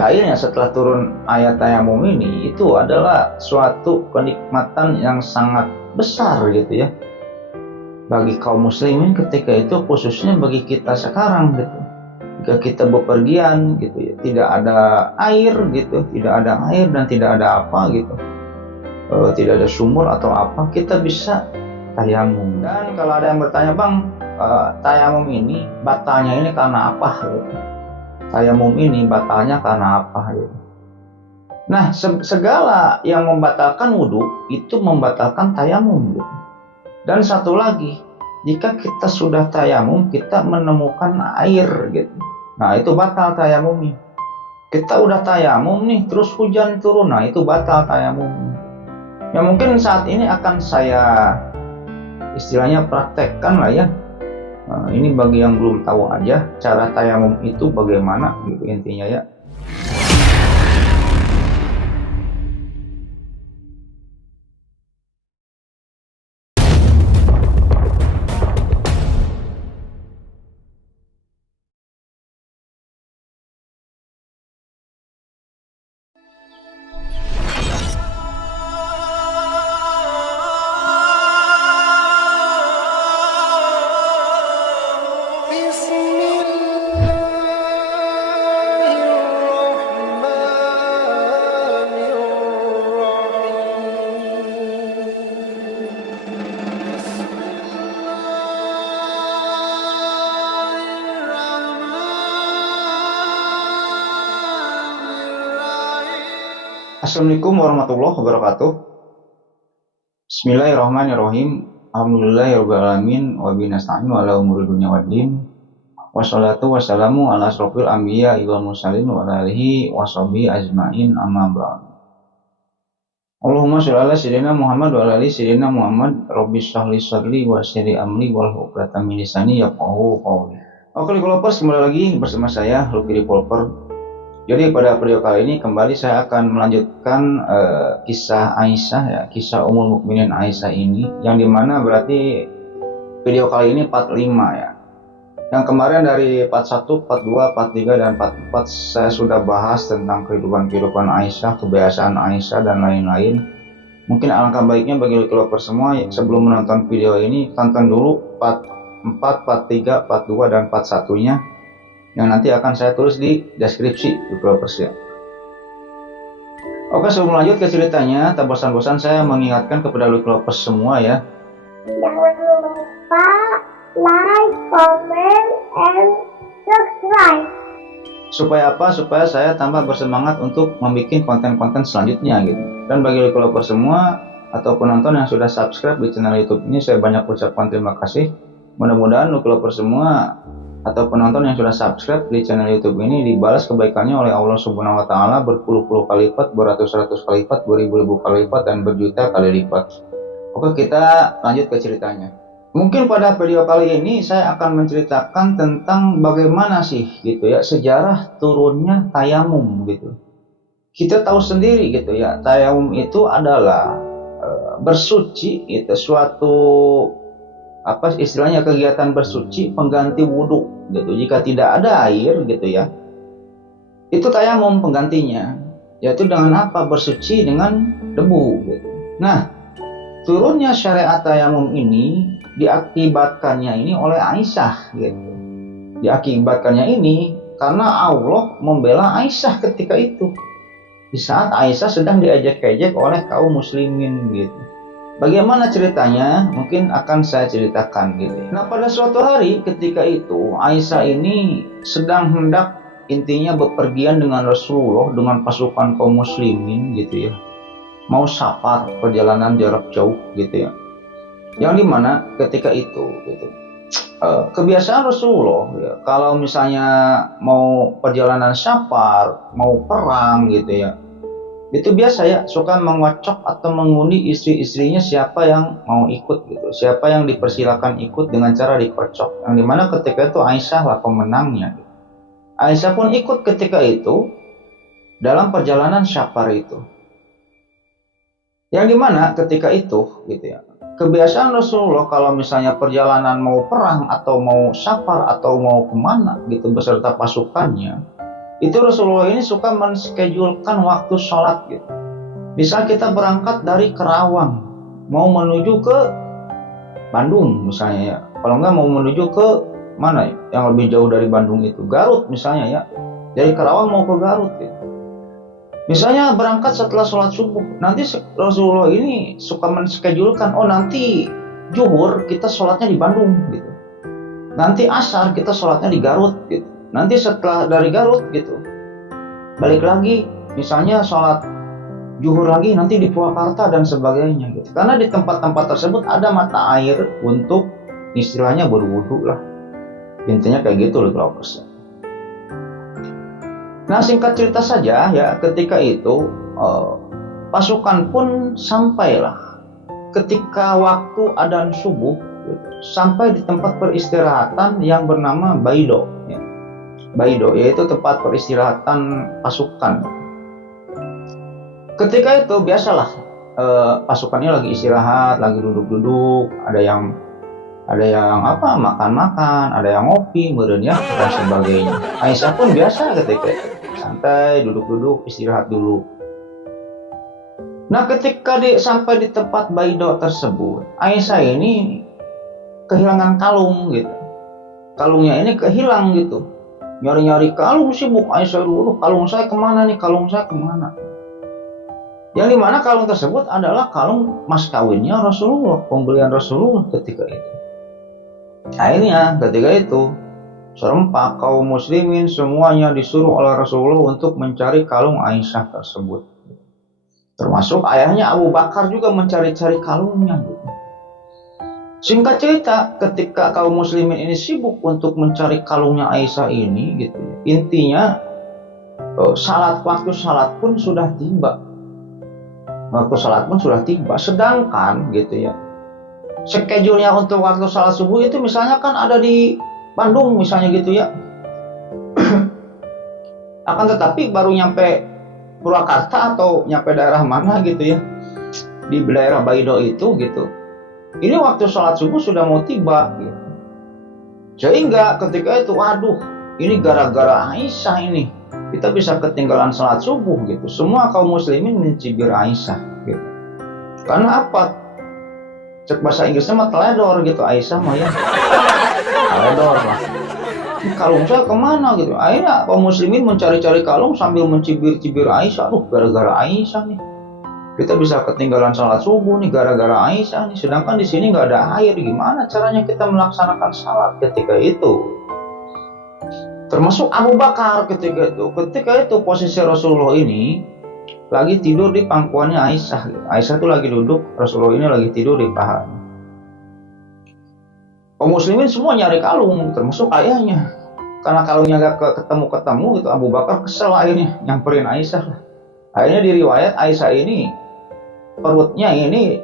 Akhirnya setelah turun ayat tayamum ini, itu adalah suatu kenikmatan yang sangat besar gitu ya bagi kaum muslimin ketika itu, khususnya bagi kita sekarang gitu. Jika kita bepergian gitu ya, tidak ada air gitu, tidak ada air dan tidak ada apa gitu, tidak ada sumur atau apa, kita bisa tayamum. Dan kalau ada yang bertanya, bang, tayamum ini batalnya ini karena apa gitu? Tayamum ini batalnya karena apa gitu? Nah, segala yang membatalkan wudhu itu membatalkan tayamum gitu. Dan satu lagi, jika kita sudah tayamum, kita menemukan air gitu, nah itu batal tayamumnya. Kita udah tayamum nih, terus hujan turun, nah itu batal tayamum. Ya mungkin saat ini akan saya istilahnya praktekkan lah ya. Nah, ini bagi yang belum tahu aja cara tayamum itu bagaimana gitu intinya ya. Assalamualaikum warahmatullahi wabarakatuh. Bismillahirrahmanirrahim. Alhamdulillahirrahmanirrahim. Wa binasta'in wa ala umuri dunya waddin. Wassalatu wassalamu ala asrofil anbiya wal mursalin wa alihi wa sahbihi ajma'in, amma ba'd. Allahumma sholli ala sayyidina Muhammad wa ala ali sayyidina Muhammad. Rabbi shrah li sadri wa yassir li amri wahlul 'uqdatam min lisani yafqahu qawli. Oke, Developers, kembali lagi bersama saya Lucky Developer. Jadi pada video kali ini kembali saya akan melanjutkan kisah Aisyah ya, kisah Ummul Mukminin Aisyah ini, yang dimana berarti video kali ini part 5 ya. Yang kemarin dari part 1, part 2, part 3, dan part 4 saya sudah bahas tentang kehidupan Aisyah, kebiasaan Aisyah dan lain-lain. Mungkin alangkah baiknya bagi developer semua sebelum menonton video ini, tonton dulu part 4, part 3, part 2, dan part 1-nya yang nanti akan saya tulis di deskripsi developers ya. Oke, sebelum lanjut ke ceritanya, tak bosan-bosan saya mengingatkan kepada developers semua ya. Jangan lupa like, comment, and subscribe. Supaya apa? Supaya saya tambah bersemangat untuk membuat konten-konten selanjutnya gitu. Dan bagi developer semua atau penonton yang sudah subscribe di channel YouTube ini, saya banyak ucapkan terima kasih. Mudah-mudahan developer semua atau penonton yang sudah subscribe di channel YouTube ini dibalas kebaikannya oleh Allah Subhanahu wa Ta'ala berpuluh-puluh kali lipat, beratus-ratus kali lipat, beribu-ribu kali lipat, dan berjuta kali lipat. Oke, kita lanjut ke ceritanya. Mungkin pada video kali ini saya akan menceritakan tentang bagaimana sih gitu ya sejarah turunnya tayamum gitu. Kita tahu sendiri gitu ya, tayamum itu adalah bersuci itu suatu apa istilahnya kegiatan bersuci pengganti wudhu gitu. Jika tidak ada air gitu ya, itu tayamum penggantinya, yaitu dengan apa? Bersuci dengan debu gitu. Nah, turunnya syariat tayamum ini diakibatkannya ini oleh Aisyah gitu. Diakibatkannya ini karena Allah membela Aisyah ketika itu, di saat Aisyah sedang diejek-ejek oleh kaum muslimin gitu. Bagaimana ceritanya? Mungkin akan saya ceritakan gitu. Nah, pada suatu hari ketika itu Aisyah ini sedang hendak intinya bepergian dengan Rasulullah dengan pasukan kaum muslimin gitu ya. Mau safar, perjalanan jarak jauh gitu ya. Yang dimana ketika itu gitu. Kebiasaan Rasulullah ya, kalau misalnya mau perjalanan safar, mau perang gitu ya, itu biasa ya suka mengocok atau mengundi istri-istrinya siapa yang mau ikut gitu, siapa yang dipersilakan ikut dengan cara dikocok, yang dimana ketika itu Aisyah lah pemenangnya gitu. Aisyah pun ikut ketika itu dalam perjalanan safar itu, yang dimana ketika itu gitu ya, kebiasaan Rasulullah kalau misalnya perjalanan mau perang atau mau safar atau mau kemana gitu beserta pasukannya, Itu Rasulullah ini suka menschedulkan waktu sholat gitu. Misal kita berangkat dari Kerawang, mau menuju ke Bandung misalnya ya. Kalau nggak mau menuju ke mana yang lebih jauh dari Bandung itu, Garut misalnya ya. Dari Kerawang mau ke Garut gitu. Misalnya berangkat setelah sholat subuh, nanti Rasulullah ini suka menschedulkan, oh nanti zuhur kita sholatnya di Bandung gitu. Nanti asar kita sholatnya di Garut gitu. Nanti setelah dari Garut gitu, balik lagi misalnya sholat zuhur lagi nanti di Purwakarta dan sebagainya gitu. Karena di tempat-tempat tersebut ada mata air untuk istilahnya berwudu lah. Intinya kayak gitu loh kalau persen. Nah singkat cerita saja ya, ketika itu pasukan pun sampailah ketika waktu adzan subuh gitu, sampai di tempat peristirahatan yang bernama Baido ya. Baido yaitu tempat peristirahatan pasukan. Ketika itu biasalah pasukannya lagi istirahat, lagi duduk-duduk, ada yang makan-makan, ada yang ngopi, meureun ya dan sebagainya. Aisyah pun biasa ketika itu santai duduk-duduk istirahat dulu. Nah ketika sampai di tempat Baido tersebut, Aisyah ini kehilangan kalung gitu. Kalungnya ini kehilang gitu. Nyari-nyari kalung sibuk Aisyah dulu, kalung saya kemana nih, kalung saya kemana. Yang dimana kalung tersebut adalah kalung mas kawinnya Rasulullah, pembelian Rasulullah ketika itu. Akhirnya ketika itu serempak kaum muslimin semuanya disuruh oleh Rasulullah untuk mencari kalung Aisyah tersebut. Termasuk ayahnya Abu Bakar juga mencari-cari kalungnya. Singkat cerita, ketika kaum muslimin ini sibuk untuk mencari kalungnya Aisyah ini gitu, intinya waktu salat pun sudah tiba. Waktu salat pun sudah tiba, sedangkan gitu ya, schedule-nya untuk waktu salat subuh itu misalnya kan ada di Bandung misalnya gitu ya. Akan tetapi baru nyampe Purwakarta atau nyampe daerah mana gitu ya, di daerah Baido itu gitu, ini waktu sholat subuh sudah mau tiba gitu. Sehingga ketika itu waduh, ini gara-gara Aisyah ini kita bisa ketinggalan sholat subuh gitu. Semua kaum muslimin mencibir Aisyah gitu. Karena apa? Cek bahasa Inggrisnya mah teledor gitu, Aisyah mah ya teledor lah. Ini kalung saya kemana gitu. Akhirnya kaum muslimin mencari-cari kalung sambil mencibir-cibir Aisyah. Gara-gara Aisyah nih kita bisa ketinggalan sholat subuh nih, gara-gara Aisyah nih. Sedangkan di sini nggak ada air, gimana caranya kita melaksanakan sholat ketika itu? Termasuk Abu Bakar ketika itu. Ketika itu posisi Rasulullah ini lagi tidur di pangkuannya Aisyah. Aisyah itu lagi duduk, Rasulullah ini lagi tidur di pahanya. Kaum muslimin semua nyari kalung, termasuk ayahnya. Karena kalungnya gak ketemu gitu, Abu Bakar kesel akhirnya nyamperin Aisyah lah. Akhirnya diriwayat Aisyah ini perutnya ini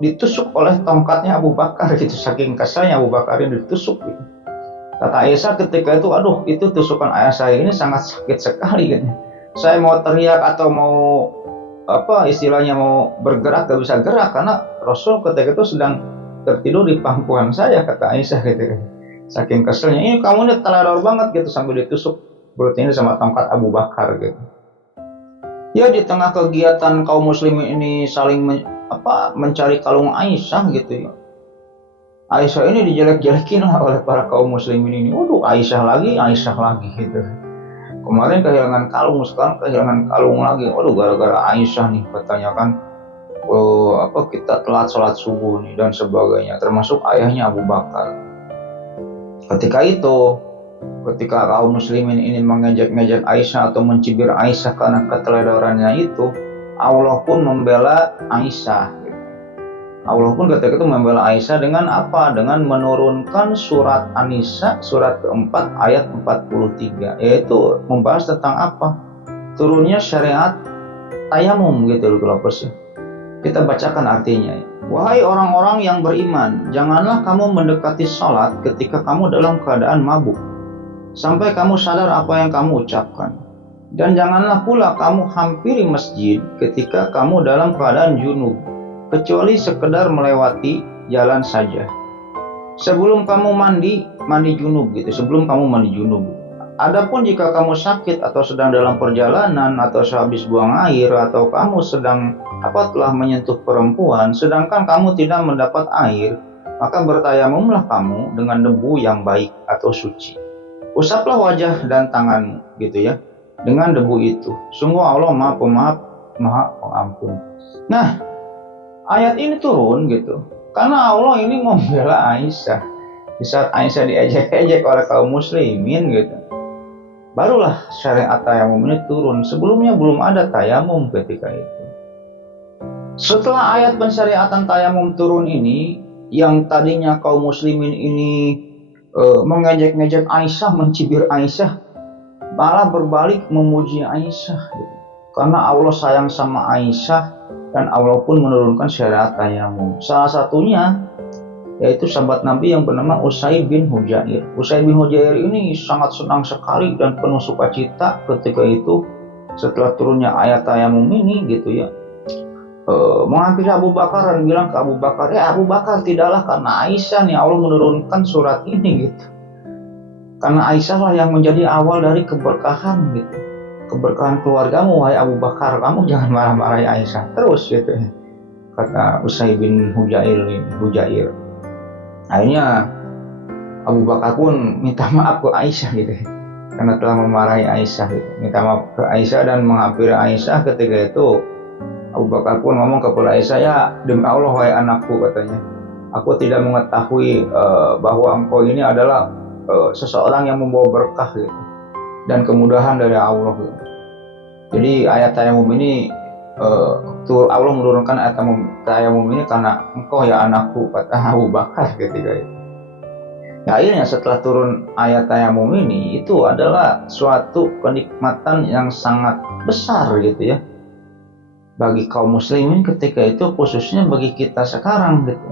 ditusuk oleh tongkatnya Abu Bakar gitu, saking keselnya Abu Bakar ini ditusuk gitu. Kata Aisyah ketika itu, aduh itu tusukan ayah saya ini sangat sakit sekali gitu. Saya mau teriak atau mau istilahnya mau bergerak gak bisa gerak karena Rasul ketika itu sedang tertidur di pangkuan saya, kata Aisyah gitu. Saking keselnya, ini kamu ini teledor banget gitu sambil ditusuk perut ini sama tongkat Abu Bakar gitu. Ya di tengah kegiatan kaum muslimin ini saling mencari kalung Aisyah gitu ya. Aisyah ini dijelek-jelekin lah oleh para kaum muslimin ini. Waduh, Aisyah lagi gitu. Kemarin kehilangan kalung, sekarang kehilangan kalung lagi. Waduh, gara-gara Aisyah nih katanya kan. Kita telat sholat subuh nih dan sebagainya. Termasuk ayahnya Abu Bakar. Ketika kaum muslimin ini mengejek-ngejek Aisyah atau mencibir Aisyah karena keteledorannya itu, Allah pun membela Aisyah. Allah pun ketika itu membela Aisyah dengan apa? Dengan menurunkan surat An-Nisa surat keempat ayat 43, yaitu membahas tentang apa? Turunnya syariat tayamum gitu loh persis. Kita bacakan artinya. Wahai orang-orang yang beriman, janganlah kamu mendekati sholat ketika kamu dalam keadaan mabuk, sampai kamu sadar apa yang kamu ucapkan. Dan janganlah pula kamu hampiri masjid ketika kamu dalam keadaan junub, kecuali sekedar melewati jalan saja. Sebelum kamu mandi junub gitu, sebelum kamu mandi junub. adapun jika kamu sakit atau sedang dalam perjalanan atau sehabis buang air atau kamu sedang telah menyentuh perempuan sedangkan kamu tidak mendapat air, maka bertayamumlah kamu dengan debu yang baik atau suci. Usaplah wajah dan tanganmu gitu ya dengan debu itu. Sungguh Allah Maha Pemaaf, Maha Pengampun. Nah, ayat ini turun gitu karena Allah ini membela Aisyah. Di saat Aisyah diejek-ejek oleh kaum muslimin gitu, barulah syariat tayamum ini turun. Sebelumnya belum ada tayamum ketika itu. Setelah ayat pensyariatan tayamum turun ini, yang tadinya kaum muslimin ini mengejek-ngejek Aisyah, mencibir Aisyah, malah berbalik memuji Aisyah gitu. Karena Allah sayang sama Aisyah dan Allah pun menurunkan syariat tayamum. Salah satunya yaitu sahabat Nabi yang bernama Usaid bin Hujair. Usaid bin Hujair ini sangat senang sekali dan penuh sukacita ketika itu setelah turunnya ayat tayamum ini gitu ya. Menghampiri Abu Bakar dan bilang ke Abu Bakar, ya Abu Bakar, tidaklah karena Aisyah nih Allah menurunkan surat ini gitu. Karena Aisyah lah yang menjadi awal dari keberkahan gitu. Keberkahan keluargamu wahai Abu Bakar, kamu jangan marah-marahi Aisyah terus gitu ya. Kata Usaid bin Hujair. Akhirnya Abu Bakar pun minta maaf ke Aisyah gitu karena telah memarahi Aisyah gitu. Minta maaf ke Aisyah dan menghampiri Aisyah. Ketika itu Abu Bakar pun ngomong kepada Aisyah, ya demi Allah wahai anakku katanya, aku tidak mengetahui bahwa engkau ini adalah seseorang yang membawa berkah gitu dan kemudahan dari Allah gitu. Jadi ayat tayamum ini Allah menurunkan ayat tayamum ini karena engkau ya anakku, kata Abu Bakar ketika itu. Nah, akhirnya setelah turun ayat tayamum ini, itu adalah suatu kenikmatan yang sangat besar gitu ya bagi kaum muslimin ketika itu, khususnya bagi kita sekarang gitu.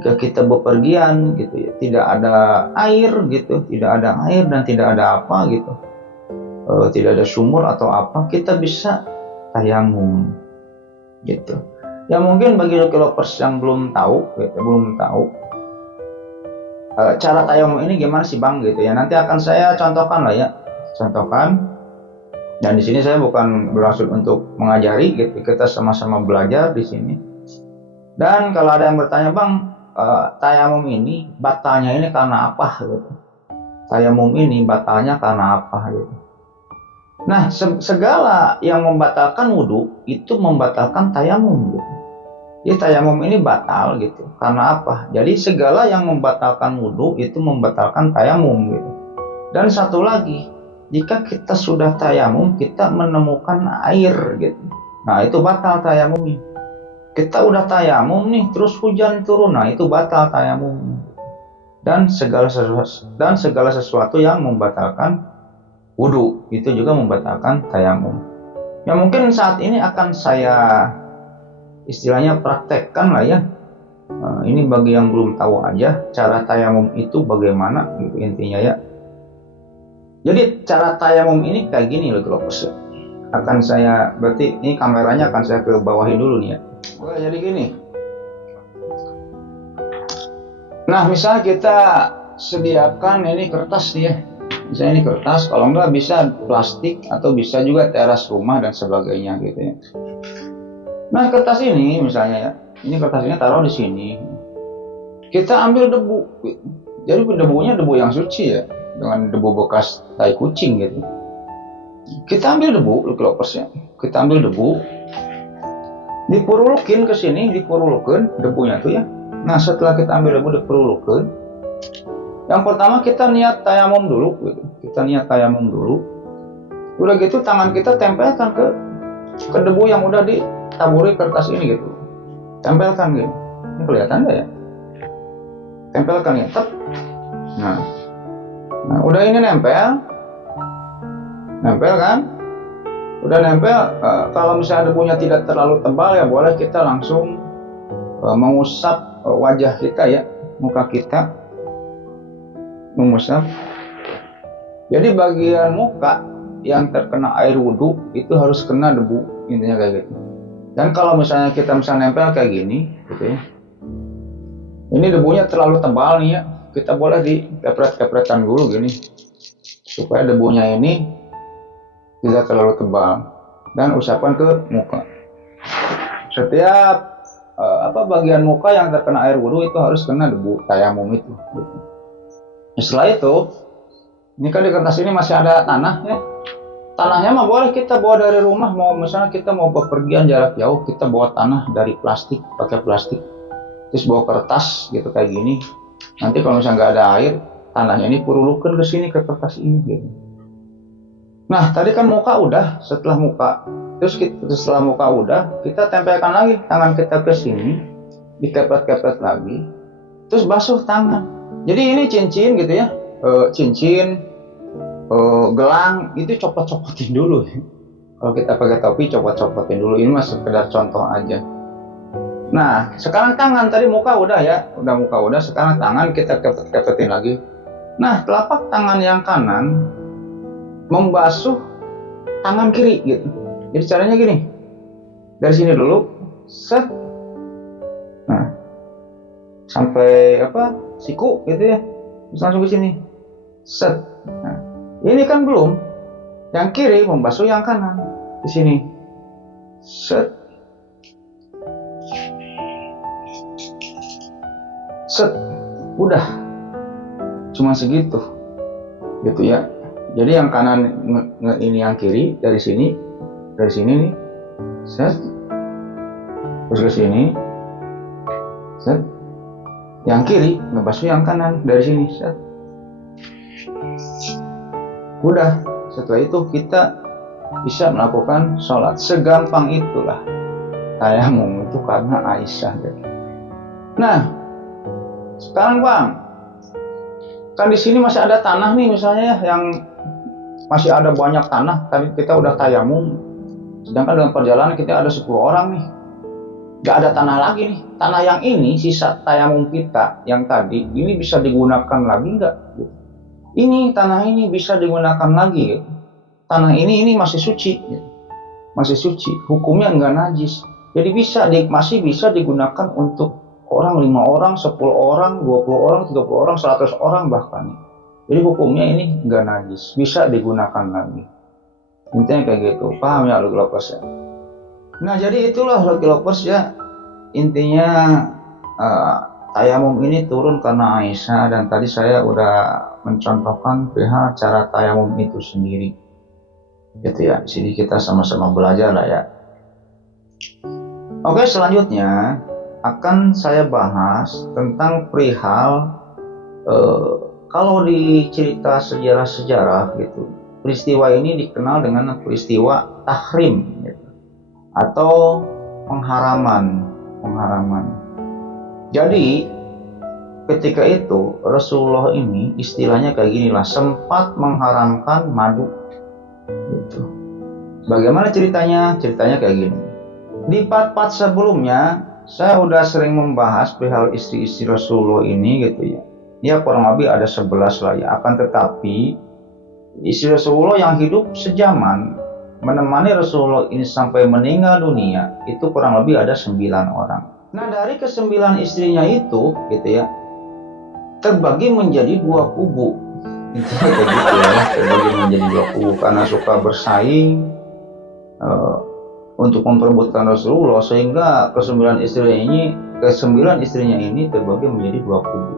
Jika kita bepergian gitu ya, tidak ada air gitu, tidak ada air dan tidak ada apa gitu, tidak ada sumur atau apa, kita bisa tayamum gitu. Ya mungkin bagi lovers yang belum tahu cara tayamum ini gimana sih Bang gitu ya. Nanti akan saya contohkan lah ya, dan di sini saya bukan bermaksud untuk mengajari gitu, kita sama-sama belajar di sini. Dan kalau ada yang bertanya, Bang, tayamum ini batalnya ini karena apa gitu, tayamum ini batalnya karena apa gitu. Nah, segala yang membatalkan wudhu itu membatalkan tayamum gitu. Jadi tayamum ini batal gitu. Karena apa? Jadi segala yang membatalkan wudhu itu membatalkan tayamum gitu. Dan satu lagi, jika kita sudah tayamum, kita menemukan air gitu. Nah, itu batal tayamumnya. Kita udah tayamum nih, terus hujan turun, nah itu batal tayamum. Dan segala sesuatu yang membatalkan wudhu itu juga membatalkan tayamum. Ya mungkin saat ini akan saya istilahnya praktekkan lah ya. Ini bagi yang belum tahu aja cara tayamum itu bagaimana gitu intinya ya. Jadi cara tayamum ini kayak gini loh lovers. Akan saya, berarti ini kameranya akan saya ke bawahin dulu nih ya. Oke, jadi gini. Nah, misal kita sediakan ini kertas nih ya. Misalnya ini kertas, kalau enggak bisa plastik atau bisa juga teras rumah dan sebagainya gitu ya. Nah, kertas ini misalnya ya, ini kertas ini taruh di sini. Kita ambil debu, gitu. Jadi debunya debu yang suci ya, dengan debu bekas tai kucing gitu. Kita ambil debu, lovers-nya. Kita ambil debu, dipurulukin ke sini, dipurulukin debunya tuh ya. Nah, setelah kita ambil debu dipurulukin, yang pertama kita niat tayamum dulu gitu. Kita niat tayamum dulu. Udah gitu tangan kita tempelkan ke debu yang udah ditaburi kertas ini gitu. Tempelkan gitu. Ini kelihatan enggak ya? Tempelkan ya. Tep. Nah, udah ini nempel. Nempel kan? Udah nempel, kalau misalnya debunya tidak terlalu tebal ya boleh kita langsung mengusap wajah kita ya, muka kita. Mengusap. Jadi bagian muka yang terkena air wudhu itu harus kena debu, intinya kayak gitu. Dan kalau misalnya kita nempel kayak gini gitu ya, ini debunya terlalu tebal nih ya, kita boleh dikepret-kepretan dulu gini supaya debunya ini tidak terlalu tebal, dan usapkan ke muka. Setiap bagian muka yang terkena air wudhu itu harus kena debu tayamum itu. Gitu. Setelah itu, ini kan di kertas ini masih ada tanah ya. Tanahnya mah boleh kita bawa dari rumah, mau misalnya kita mau bepergian jarak jauh, kita bawa tanah dari plastik, pakai plastik, terus bawa kertas gitu kayak gini. Nanti kalau misalnya nggak ada air, tanahnya ini purulukan ke sini ke kertas ini. Gitu. Nah tadi kan muka udah, setelah muka udah, kita tempelkan lagi tangan kita ke sini, dikepet-kepet lagi, terus basuh tangan. Jadi ini cincin gitu ya, cincin. Gelang itu copot-copotin dulu. Kalau kita pakai topi copot-copotin dulu. Ini mah sekedar contoh aja. Nah, sekarang tangan tadi muka udah ya, muka udah. Sekarang tangan kita kepet-kepetin lagi. Nah, telapak tangan yang kanan membasuh tangan kiri gitu. Jadi caranya gini. Dari sini dulu, set. Nah, sampai siku gitu ya. Terus langsung ke sini. Set. Nah, ini kan belum. Yang kiri membasuh yang kanan di sini. Set. Set. Udah. Cuma segitu. Gitu ya. Jadi yang kanan ini yang kiri dari sini nih. Set. Terus ke sini. Set. Yang kiri ngebasuh yang kanan dari sini. Set. Udah, setelah itu kita bisa melakukan sholat. Segampang itulah tayamum itu karena Aisyah. Nah, sekarang Bang, kan di sini masih ada tanah nih misalnya yang masih ada banyak tanah. Tadi kita udah tayamum, sedangkan dalam perjalanan kita ada 10 orang nih, gak ada tanah lagi nih. Tanah yang ini sisa tayamum kita yang tadi ini bisa digunakan lagi nggak? Ini tanah ini bisa digunakan lagi gitu. Tanah ini masih suci gitu. Masih suci, hukumnya enggak najis. Jadi masih bisa digunakan untuk orang 5 orang, 10 orang, 20 orang, 30 orang, 100 orang bahkan. Jadi hukumnya ini enggak najis, bisa digunakan lagi. Intinya kayak gitu. Paham ya Lucky Lovers ya? Nah, jadi itulah Lucky Lovers ya. Intinya tayamum ini turun karena Aisyah, dan tadi saya udah mencontohkan perihal cara tayamum itu sendiri. Gitu ya. Di sini kita sama-sama belajar lah ya. Oke, selanjutnya akan saya bahas tentang perihal kalau di cerita sejarah-sejarah gitu, peristiwa ini dikenal dengan peristiwa tahrim gitu, atau pengharaman. Jadi ketika itu Rasulullah ini istilahnya kayak gini lah, sempat mengharamkan madu gitu. Bagaimana ceritanya? Ceritanya kayak gini. Di part-part sebelumnya saya udah sering membahas perihal istri-istri Rasulullah ini gitu ya. Ya kurang lebih ada 11 lah ya. Akan tetapi istri Rasulullah yang hidup sejaman menemani Rasulullah ini sampai meninggal dunia itu kurang lebih ada 9 orang. Nah, dari ke-9 istrinya itu gitu ya, terbagi menjadi 2 kubu. Itu kayak gitu ya, terbagi menjadi 2 kubu karena suka bersaing untuk memperebutkan Rasulullah, sehingga ke-9 istrinya ini terbagi menjadi 2 kubu.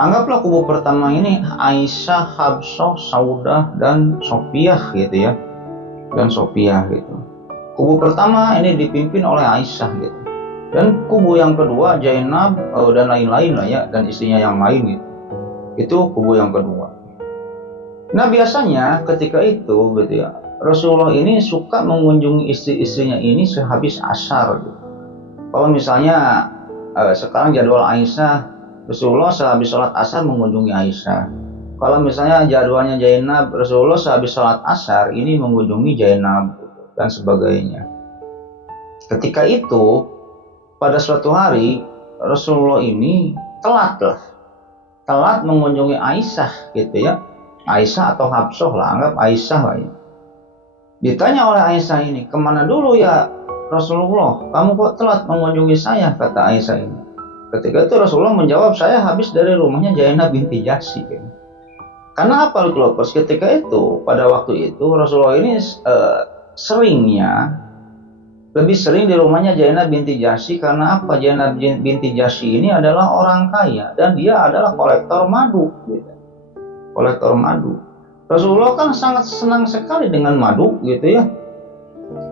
Anggaplah kubu pertama ini Aisyah, Hafsah, Saudah, dan Sofiyah gitu ya. Kubu pertama ini dipimpin oleh Aisyah gitu. Dan kubu yang kedua Zainab dan lain-lain lah ya, dan istrinya yang lain gitu. Itu kubu yang kedua. Nah, biasanya ketika itu gitu ya, Rasulullah ini suka mengunjungi istri-istrinya ini sehabis asar gitu. Kalau misalnya sekarang jadwal Aisyah, Rasulullah sehabis sholat asar mengunjungi Aisyah. Kalau misalnya jadwalnya Zainab, Rasulullah sehabis sholat asar ini mengunjungi Zainab gitu, dan sebagainya. Ketika itu pada suatu hari Rasulullah ini telat mengunjungi Aisyah gitu ya. Aisyah atau Hafsah lah, anggap Aisyah lah ya. Ditanya oleh Aisyah ini, kemana dulu ya Rasulullah, kamu kok telat mengunjungi saya, kata Aisyah ini. Ketika itu Rasulullah menjawab, saya habis dari rumahnya Zainab binti Jahsy gitu. Karena apa Lovers? Ketika itu, pada waktu itu Rasulullah ini seringnya lebih sering di rumahnya Zainab binti Jahsy. Karena apa? Zainab binti Jahsy ini adalah orang kaya dan dia adalah kolektor madu, gitu. Kolektor madu. Rasulullah kan sangat senang sekali dengan madu, gitu ya.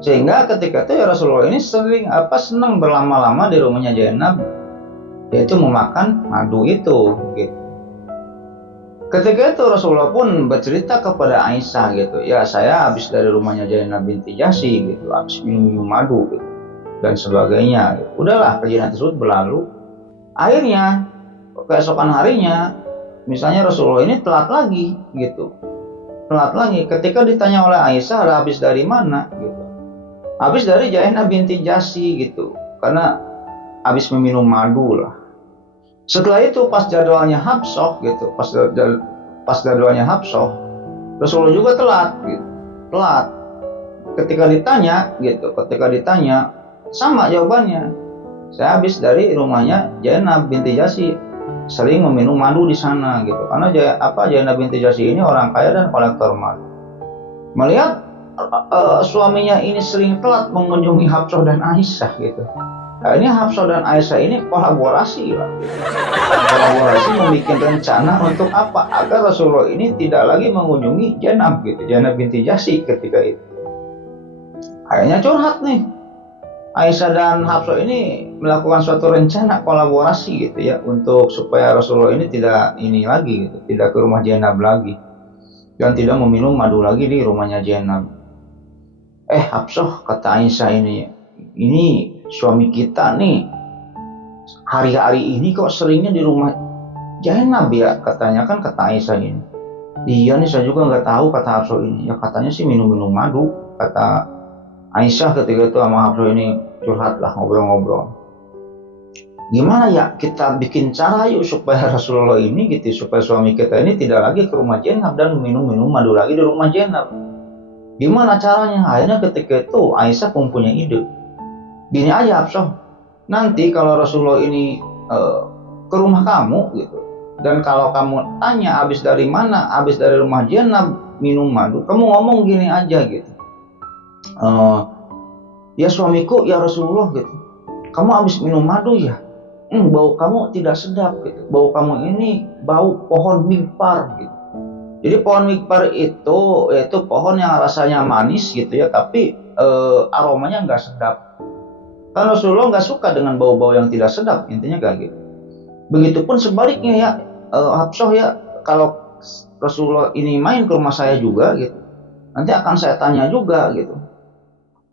Sehingga ketika itu ya Rasulullah ini senang berlama-lama di rumahnya Zainab, yaitu memakan madu itu, gitu. Ketika itu Rasulullah pun bercerita kepada Aisyah gitu, ya saya habis dari rumahnya Zainab binti Jahsy gitu, habis minum madu gitu, dan sebagainya. Gitu. Udahlah, kejadian tersebut berlalu. Akhirnya keesokan harinya, misalnya Rasulullah ini telat lagi gitu, telat lagi. Ketika ditanya oleh Aisyah, habis dari mana gitu, habis dari Zainab binti Jahsy gitu, karena habis meminum madu lah. Setelah itu pas jadwalnya Hafsah gitu, pas jadwalnya Hafsah, Rasulullah juga telat gitu. Telat. Ketika ditanya sama jawabannya. Saya habis dari rumahnya Zainab binti Jahsy, sering meminum madu di sana gitu. Karena Zainab binti Jahsy ini orang kaya dan kolektor madu. Melihat suaminya ini sering telat mengunjungi Hafsah dan Aisyah gitu. Ini Hafsah dan Aisyah ini kolaborasi lah. Kolaborasi membuat rencana untuk apa? Agar Rasulullah ini tidak lagi mengunjungi Zainab gitu, Zainab binti Jahsy ketika itu. Akhirnya curhat nih. Aisyah dan Hafsah ini melakukan suatu rencana kolaborasi gitu ya, untuk supaya Rasulullah ini tidak lagi gitu, tidak ke rumah Zainab lagi dan tidak meminum madu lagi di rumahnya Zainab. Hafsah, kata Aisyah ini suami kita nih hari-hari ini kok seringnya di rumah Zainab ya, katanya kan, kata Aisyah ini. Iya nih, saya juga nggak tahu, kata Hafsah ini. Ya katanya sih minum-minum madu, kata Aisyah ketika itu sama Hafsah ini curhat lah, ngobrol-ngobrol. Gimana ya kita bikin cara yuk supaya Rasulullah ini gitu, supaya suami kita ini tidak lagi ke rumah Zainab dan minum-minum madu lagi di rumah Zainab. Gimana caranya? Akhirnya ketika itu Aisyah mempunyai ide. Gini aja Hafsah, nanti kalau Rasulullah ini ke rumah kamu gitu, dan kalau kamu tanya habis dari mana, habis dari rumah Zainab minum madu, kamu ngomong gini aja gitu, ya suamiku ya Rasulullah gitu, kamu habis minum madu ya, bau kamu tidak sedap gitu, bau kamu ini bau pohon migpar gitu. Jadi pohon migpar itu yaitu pohon yang rasanya manis gitu ya, tapi aromanya nggak sedap. Kan Rasulullah nggak suka dengan bau-bau yang tidak sedap, intinya kayak gitu. Begitupun sebaliknya ya, Hafsah ya, kalau Rasulullah ini main ke rumah saya juga gitu, nanti akan saya tanya juga gitu.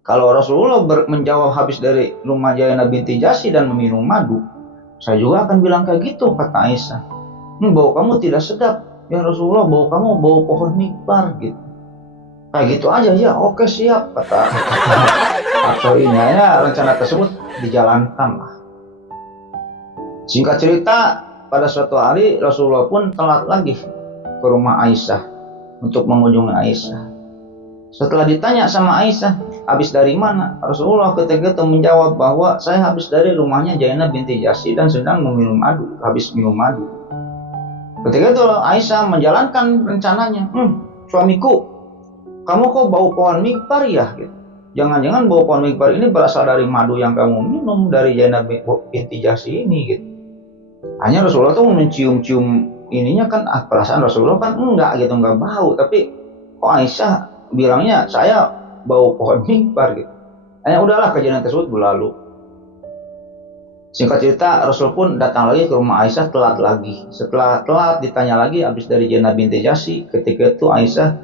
Kalau Rasulullah menjawab habis dari rumah Zainab binti Jahsy dan meminum madu, saya juga akan bilang kayak gitu, kata Aisyah. Bau kamu tidak sedap, ya Rasulullah, bau kamu bau pohon migpar gitu. Kayak gitu aja ya, oke siap, kata Hafsah ini. Ya, rencana tersebut dijalankan lah. Singkat cerita, pada suatu hari Rasulullah pun telat lagi ke rumah Aisyah untuk mengunjungi Aisyah. Setelah ditanya sama Aisyah, habis dari mana? Rasulullah ketika itu menjawab bahwa saya habis dari rumahnya Zainab binti Jahsy dan sedang meminum madu, habis minum madu. Ketika itu Aisyah menjalankan rencananya. Suamiku, kamu kok bau pohon migpar ya? Gitu. Jangan-jangan bau pohon migpar ini berasal dari madu yang kamu minum dari Zainab binti Jahsy ini gitu. Hanya Rasulullah tuh mencium-cium ininya kan, perasaan Rasulullah kan enggak gitu, enggak bau, tapi kok Aisyah bilangnya saya bau pohon migpar gitu. Hanya udahlah, kejadian tersebut berlalu. Singkat cerita, Rasul pun datang lagi ke rumah Aisyah telat lagi. Setelah telat ditanya lagi habis dari Zainab binti Jahsy, ketika itu Aisyah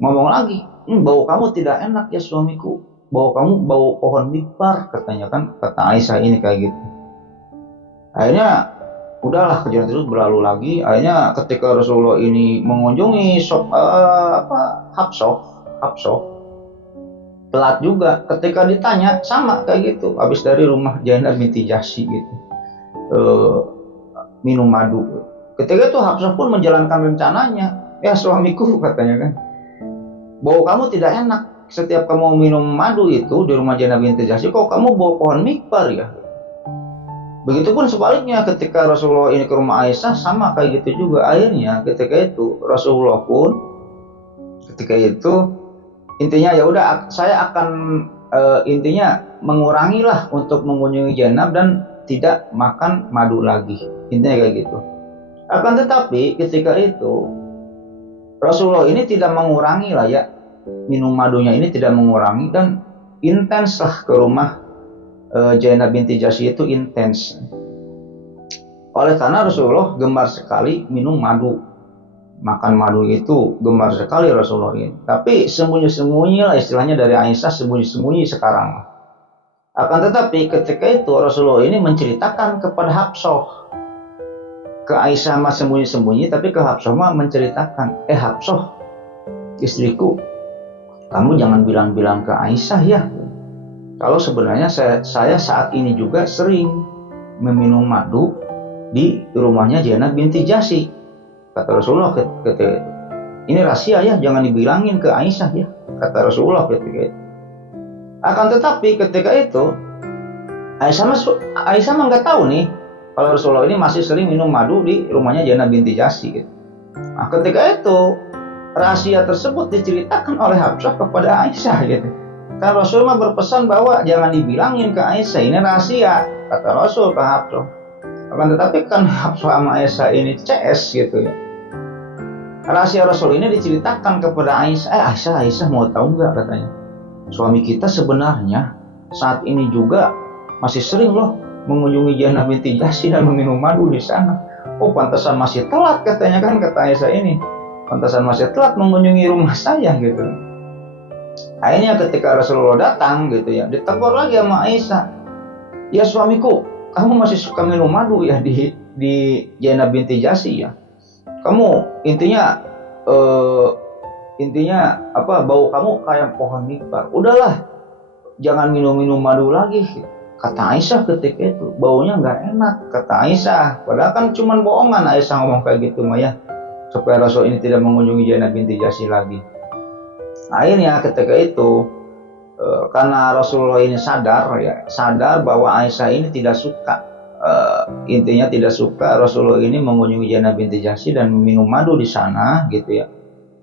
ngomong lagi, bau kamu tidak enak ya suamiku, bau kamu bau pohon migpar, katanya kan, kata Aisyah ini kayak gitu. Akhirnya udahlah, kejadian tersebut berlalu lagi. Akhirnya ketika Rasulullah ini mengunjungi Hafsah telat juga. Ketika ditanya sama kayak gitu, habis dari rumah Zainab binti Jahsy gitu, minum madu. Ketika itu Hafsah pun menjalankan rencananya. Ya suamiku, katanya kan, bau kamu tidak enak, setiap kamu minum madu itu di rumah Zainab binti Jahsy, kok kamu bau pohon migpar ya? Begitupun sebaliknya ketika Rasulullah ini ke rumah Aisyah sama kayak gitu juga. Akhirnya ketika itu Rasulullah pun ketika itu intinya ya udah saya akan intinya mengurangilah untuk mengunjungi Zainab dan tidak makan madu lagi. Intinya kayak gitu. Akan tetapi ketika itu Rasulullah ini tidak mengurangi lah ya, minum madunya ini tidak mengurangi dan intens lah ke rumah Zainab binti Jahsy itu intens. Oleh karena Rasulullah gemar sekali minum madu, makan madu itu gemar sekali Rasulullah ini. Tapi sembunyi-sembunyi lah istilahnya dari Aisyah, sembunyi-sembunyi sekarang. Akan tetapi ketika itu Rasulullah ini menceritakan kepada Hafsah. Ke Aisyah mah sembunyi-sembunyi, tapi ke Hafsah mah menceritakan, Hafsah, istriku, kamu jangan bilang-bilang ke Aisyah ya. Kalau sebenarnya saya saat ini juga sering meminum madu di rumahnya Zainab binti Jahsy. Kata Rasulullah ketika itu. Ini rahasia ya, jangan dibilangin ke Aisyah ya. Kata Rasulullah ketika itu. Akan tetapi ketika itu Aisyah mah nggak tahu nih kalau Rasulullah ini masih sering minum madu di rumahnya Zainab binti Jahsy gitu. Nah, ketika itu rahasia tersebut diceritakan oleh Hafsah kepada Aisyah gitu. Kan Rasul mah berpesan bahwa jangan dibilangin ke Aisyah, ini rahasia, kata Rasul ke Hafsah. Akan tetapi kan Hafsah sama Aisyah ini CS gitu ya. Rahasia Rasul ini diceritakan kepada Aisyah. Aisyah mau tahu nggak katanya? Suami kita sebenarnya saat ini juga masih sering loh mengunjungi Zainab binti Jahsy dan meminum madu di sana. Oh, pantasan masih telat katanya kan, kata Aisyah ini. Pantasan masih telat mengunjungi rumah saya gitu. Akhirnya ketika Rasulullah datang gitu ya, ditegur lagi sama Aisyah. Ya suamiku, kamu masih suka minum madu ya di Zainab binti Jahsy ya. Kamu intinya apa, bau kamu kayak pohon mikbar. Udahlah, jangan minum madu lagi. Kata Aisyah ketika itu, baunya nggak enak. Kata Aisyah, padahal kan cuma bohongan Aisyah ngomong kayak gitu mah ya, supaya Rasul ini tidak mengunjungi Zainab binti Jahsy lagi. Akhirnya ketika itu karena Rasulullah ini sadar bahwa Aisyah ini tidak suka, intinya tidak suka Rasulullah ini mengunjungi Zainab binti Jahsy dan minum madu di sana gitu ya.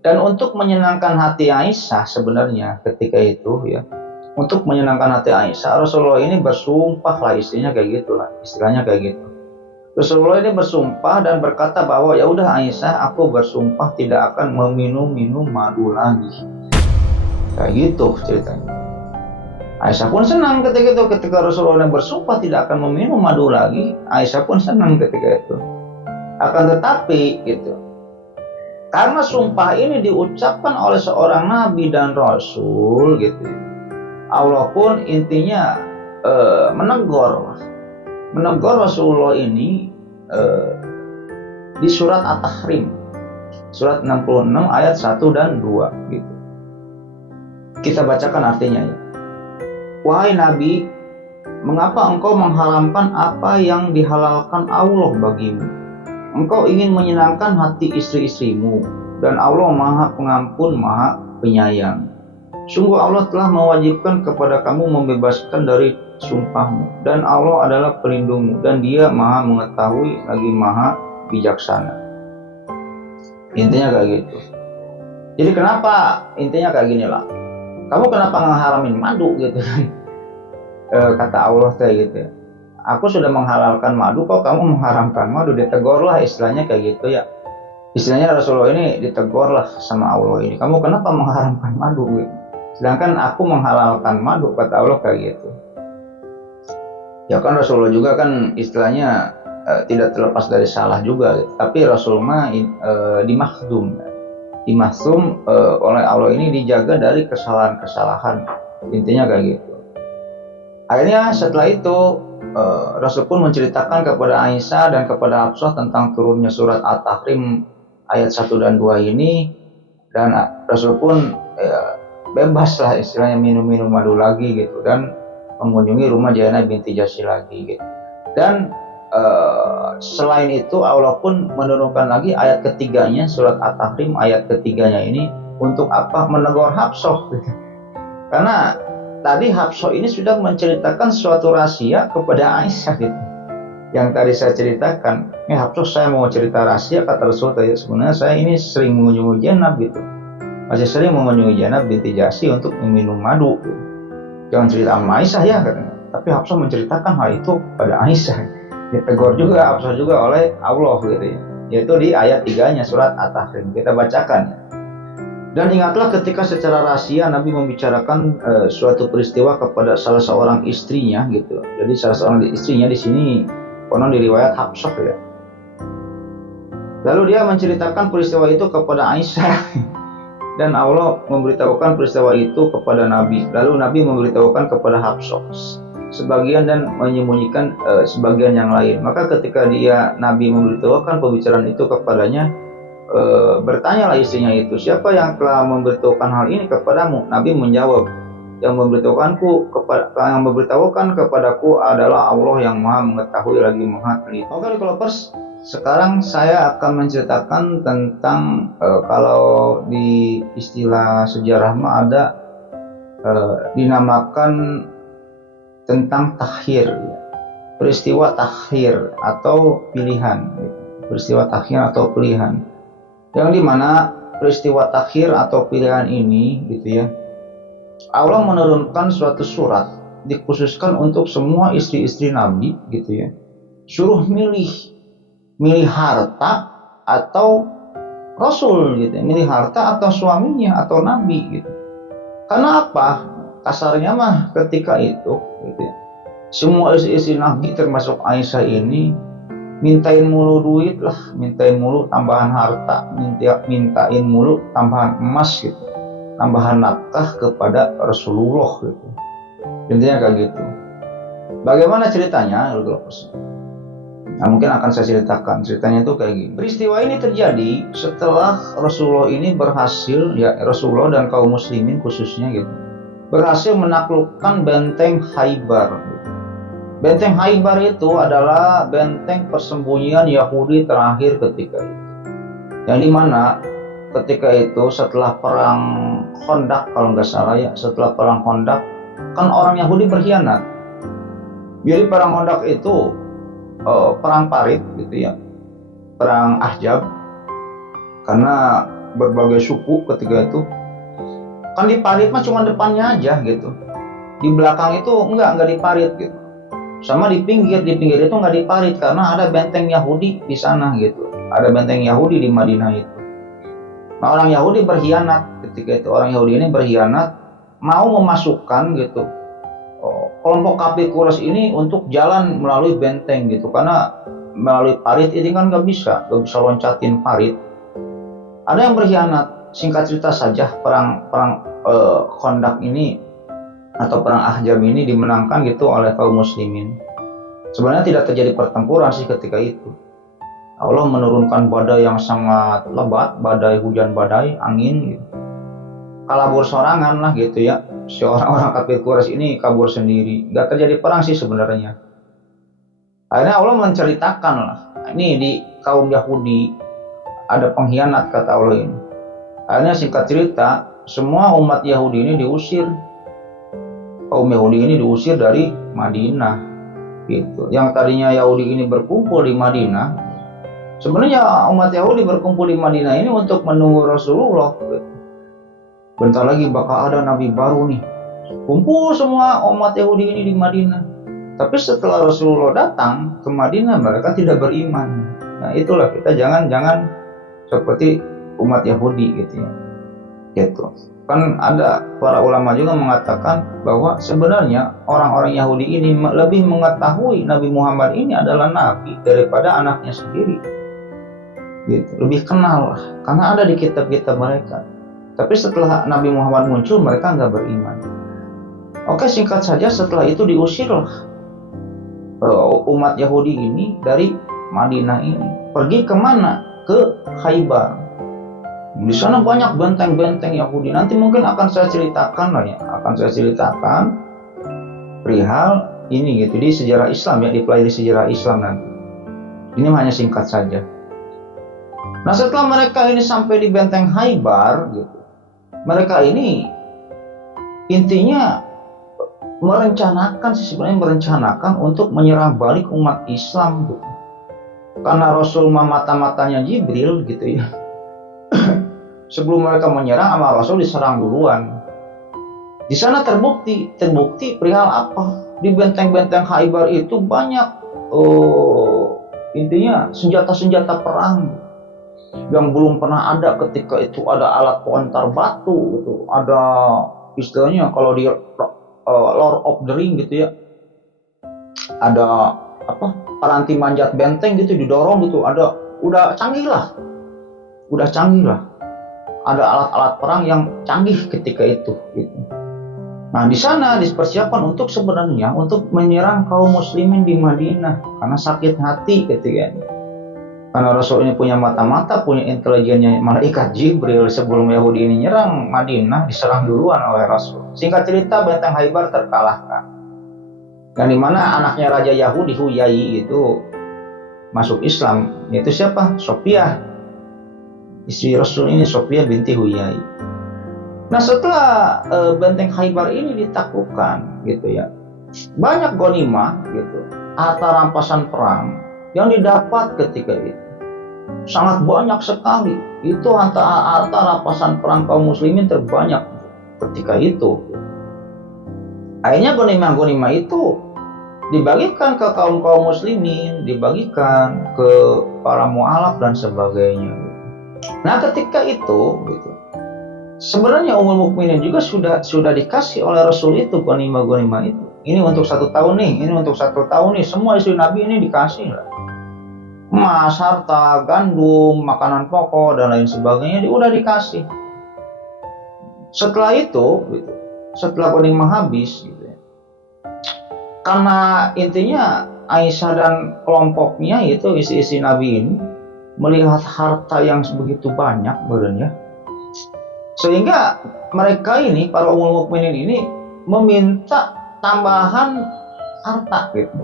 Dan untuk menyenangkan hati Aisyah sebenarnya ketika itu ya, untuk menyenangkan hati Aisyah, Rasulullah ini bersumpah lah, istilahnya kayak gitu. Rasulullah ini bersumpah dan berkata bahwa ya udah Aisyah, aku bersumpah tidak akan meminum madu lagi. Kayak gitu ceritanya. Aisyah pun senang ketika Rasulullah bersumpah tidak akan meminum madu lagi. Aisyah pun senang ketika itu. Akan tetapi gitu, karena sumpah ini diucapkan oleh seorang nabi dan rasul gitu, Allah pun intinya menegur Rasulullah ini di surat At-Tahrim, surat 66 ayat 1 dan 2 gitu. Kita bacakan artinya ya. Wahai Nabi, mengapa engkau mengharamkan apa yang dihalalkan Allah bagimu? Engkau ingin menyenangkan hati istri-istrimu, dan Allah Maha Pengampun, Maha Penyayang. Sungguh Allah telah mewajibkan kepada kamu membebaskan dari sumpahmu, dan Allah adalah pelindungmu, dan Dia Maha Mengetahui lagi Maha Bijaksana. Intinya kayak gitu. Jadi kenapa intinya kayak gini lah. Kamu kenapa ngeharamin madu gitu kan? Kata Allah kayak gitu ya. Aku sudah menghalalkan madu, kok kamu mengharamkan madu? Ditegur lah istilahnya kayak gitu ya. Istilahnya Rasulullah ini ditegur lah sama Allah ini. Kamu kenapa mengharamkan madu gitu? Sedangkan aku menghalalkan madu, kata Allah kayak gitu. Ya kan Rasulullah juga kan istilahnya tidak terlepas dari salah juga gitu. Tapi Rasulullah dimaksum oleh Allah ini dijaga dari kesalahan-kesalahan. Intinya kayak gitu. Akhirnya setelah itu Rasul pun menceritakan kepada Aisyah dan kepada Hafsah tentang turunnya surat At-Tahrim ayat 1 dan 2 ini, dan Rasul pun bebas lah istilahnya minum madu lagi gitu, dan mengunjungi rumah Zainab binti Jahsy lagi gitu. Dan selain itu Allah pun menurunkan lagi ayat ketiganya surat At-Tahrim ayat ketiganya ini untuk apa? Menegur Hafsah gitu. Karena tadi Hafsah ini sudah menceritakan suatu rahasia kepada Aisyah gitu. Yang tadi saya ceritakan, Hafsah saya mau cerita rahasia kata Rasul tadi. Sebenarnya saya ini sering mengunjungi Zainab gitu. Masih sering mengunjungi Zainab binti Jahsy untuk meminum madu. Gitu. Jangan cerita sama Aisyah ya katanya. Tapi Hafsah menceritakan hal itu pada Aisyah. Ditegur juga Hafsah juga oleh Allah gitu ya. Yaitu di ayat 3-nya surat At-Tahrim. Kita bacakan. Dan ingatlah ketika secara rahasia Nabi membicarakan suatu peristiwa kepada salah seorang istrinya gitu. Jadi salah seorang istrinya di sini konon di riwayat Hafsah ya. Lalu dia menceritakan peristiwa itu kepada Aisyah. Dan Allah memberitahukan peristiwa itu kepada Nabi. Lalu Nabi memberitahukan kepada Hafsah sebagian dan menyembunyikan sebagian yang lain. Maka ketika Nabi memberitahukan pembicaraan itu kepadanya, bertanyalah istrinya itu, siapa yang telah memberitahukan hal ini kepadamu? Nabi menjawab, yang memberitahukan kepadaku adalah Allah yang Maha Mengetahui lagi Maha Teliti. Oke, developers, sekarang saya akan menceritakan tentang kalau di istilah sejarah mah ada dinamakan tentang takhir, peristiwa takhir atau pilihan, peristiwa takhir atau pilihan. Yang dimana peristiwa takhir atau pilihan ini gitu ya, Allah menurunkan suatu surat dikhususkan untuk semua istri-istri Nabi gitu ya, suruh milih harta atau Rasul gitu ya, milih harta atau suaminya atau Nabi gitu. Karena apa? Kasarnya mah ketika itu gitu ya, semua istri-istri Nabi termasuk Aisyah ini mintain mulu duit lah, mintain mulu tambahan harta, mintain mulu tambahan emas gitu, tambahan nafkah kepada Rasulullah gitu. Intinya kayak gitu. Bagaimana ceritanya? Nah, mungkin akan saya ceritakan. Ceritanya itu kayak gini. Peristiwa ini terjadi setelah Rasulullah ini berhasil, ya Rasulullah dan kaum muslimin khususnya gitu, berhasil menaklukkan benteng Khaybar. Benteng Khaybar itu adalah benteng persembunyian Yahudi terakhir ketika itu. Yang dimana ketika itu setelah perang Khandaq kalau nggak salah ya, setelah perang Khandaq kan orang Yahudi berkhianat. Jadi perang Khandaq itu perang parit gitu ya, perang Ahzab, karena berbagai suku ketika itu kan di parit mah cuma depannya aja gitu, di belakang itu enggak diparit gitu. Sama di pinggir itu nggak diparit karena ada benteng Yahudi di sana gitu. Ada benteng Yahudi di Madinah itu. Nah, orang Yahudi berkhianat ketika itu. Orang Yahudi ini berkhianat mau memasukkan gitu kelompok kafir Quraisy ini untuk jalan melalui benteng gitu. Karena melalui parit ini kan nggak bisa loncatin parit. Ada yang berkhianat. Singkat cerita saja, perang Khandaq ini atau perang Ahzab ini dimenangkan gitu oleh kaum muslimin. Sebenarnya tidak terjadi pertempuran sih ketika itu. Allah menurunkan badai yang sangat lebat, badai hujan badai, angin gitu. Kalabur sorangan lah gitu ya. Si orang-orang kafir Quraisy ini kabur sendiri. Gak terjadi perang sih sebenarnya. Akhirnya Allah menceritakan lah, ini di kaum Yahudi ada pengkhianat kata Allah ini. Akhirnya singkat cerita, semua umat Yahudi ini diusir. Kaum Yahudi ini diusir dari Madinah gitu. Yang tadinya Yahudi ini berkumpul di Madinah, sebenarnya umat Yahudi berkumpul di Madinah ini untuk menunggu Rasulullah gitu. Bentar lagi bakal ada nabi baru nih, kumpul semua umat Yahudi ini di Madinah. Tapi setelah Rasulullah datang ke Madinah, mereka tidak beriman. Nah itulah, kita jangan seperti umat Yahudi gitu ya gitu. Kan ada para ulama juga mengatakan bahwa sebenarnya orang-orang Yahudi ini lebih mengetahui Nabi Muhammad ini adalah Nabi daripada anaknya sendiri gitu. Lebih kenal lah, karena ada di kitab-kitab mereka. Tapi setelah Nabi Muhammad muncul, mereka nggak beriman. Oke, singkat saja setelah itu diusirlah umat Yahudi ini dari Madinah ini. Pergi kemana? Ke Khaybar. Di sana banyak benteng-benteng Yahudi. Nanti mungkin akan saya ceritakan lah ya, perihal ini gitu di sejarah Islam ya, dipelajari sejarah Islam nanti. Ini hanya singkat saja. Nah setelah mereka ini sampai di benteng Khaybar gitu, mereka ini intinya merencanakan sih, sebenarnya merencanakan untuk menyerang balik umat Islam gitu. Karena Rasul mata-matanya Jibril gitu ya. Sebelum mereka menyerang, sama Rasul diserang duluan. Di sana terbukti perihal apa? Di benteng-benteng Khaybar itu banyak intinya senjata-senjata perang yang belum pernah ada ketika itu. Ada alat pelontar batu gitu, ada istilahnya kalau di Lord of the Ring gitu ya, ada apa, paranti manjat benteng gitu didorong gitu, ada, udah canggih lah, ada alat-alat perang yang canggih ketika itu gitu. Nah, di sana dipersiapkan untuk sebenarnya untuk menyerang kaum muslimin di Madinah karena sakit hati ketika itu. Karena Rasul ini punya mata-mata, punya intelijennya malaikat Jibril. Sebelum Yahudi ini nyerang Madinah, diserang duluan oleh Rasul. Singkat cerita, benteng Khaybar terkalahkan. Yang dimana anaknya Raja Yahudi Huyai itu masuk Islam, yaitu siapa? Sophia. Istri Rasul ini Sophia binti Huyai. Nah, setelah benteng Khaybar ini ditaklukkan gitu ya, banyak ghanimah gitu, harta rampasan perang yang didapat ketika itu sangat banyak sekali. Itu harta rampasan perang kaum muslimin terbanyak ketika itu. Akhirnya ghanimah itu dibagikan ke kaum muslimin, dibagikan ke para mualaf dan sebagainya. Nah, ketika itu gitu, sebenarnya Ummul Mukminin juga sudah dikasih oleh Rasul itu ghanimah itu. Ini untuk 1 tahun nih, semua istri Nabi ini dikasih lah. Emas, harta, gandum, makanan pokok dan lain sebagainya udah dikasih. Setelah itu gitu, setelah ghanimah habis gitu ya, karena intinya Aisyah dan kelompoknya itu isi Nabi ini melihat harta yang begitu banyak badannya, sehingga mereka ini, para Ummul Mukminin ini meminta tambahan harta gitu,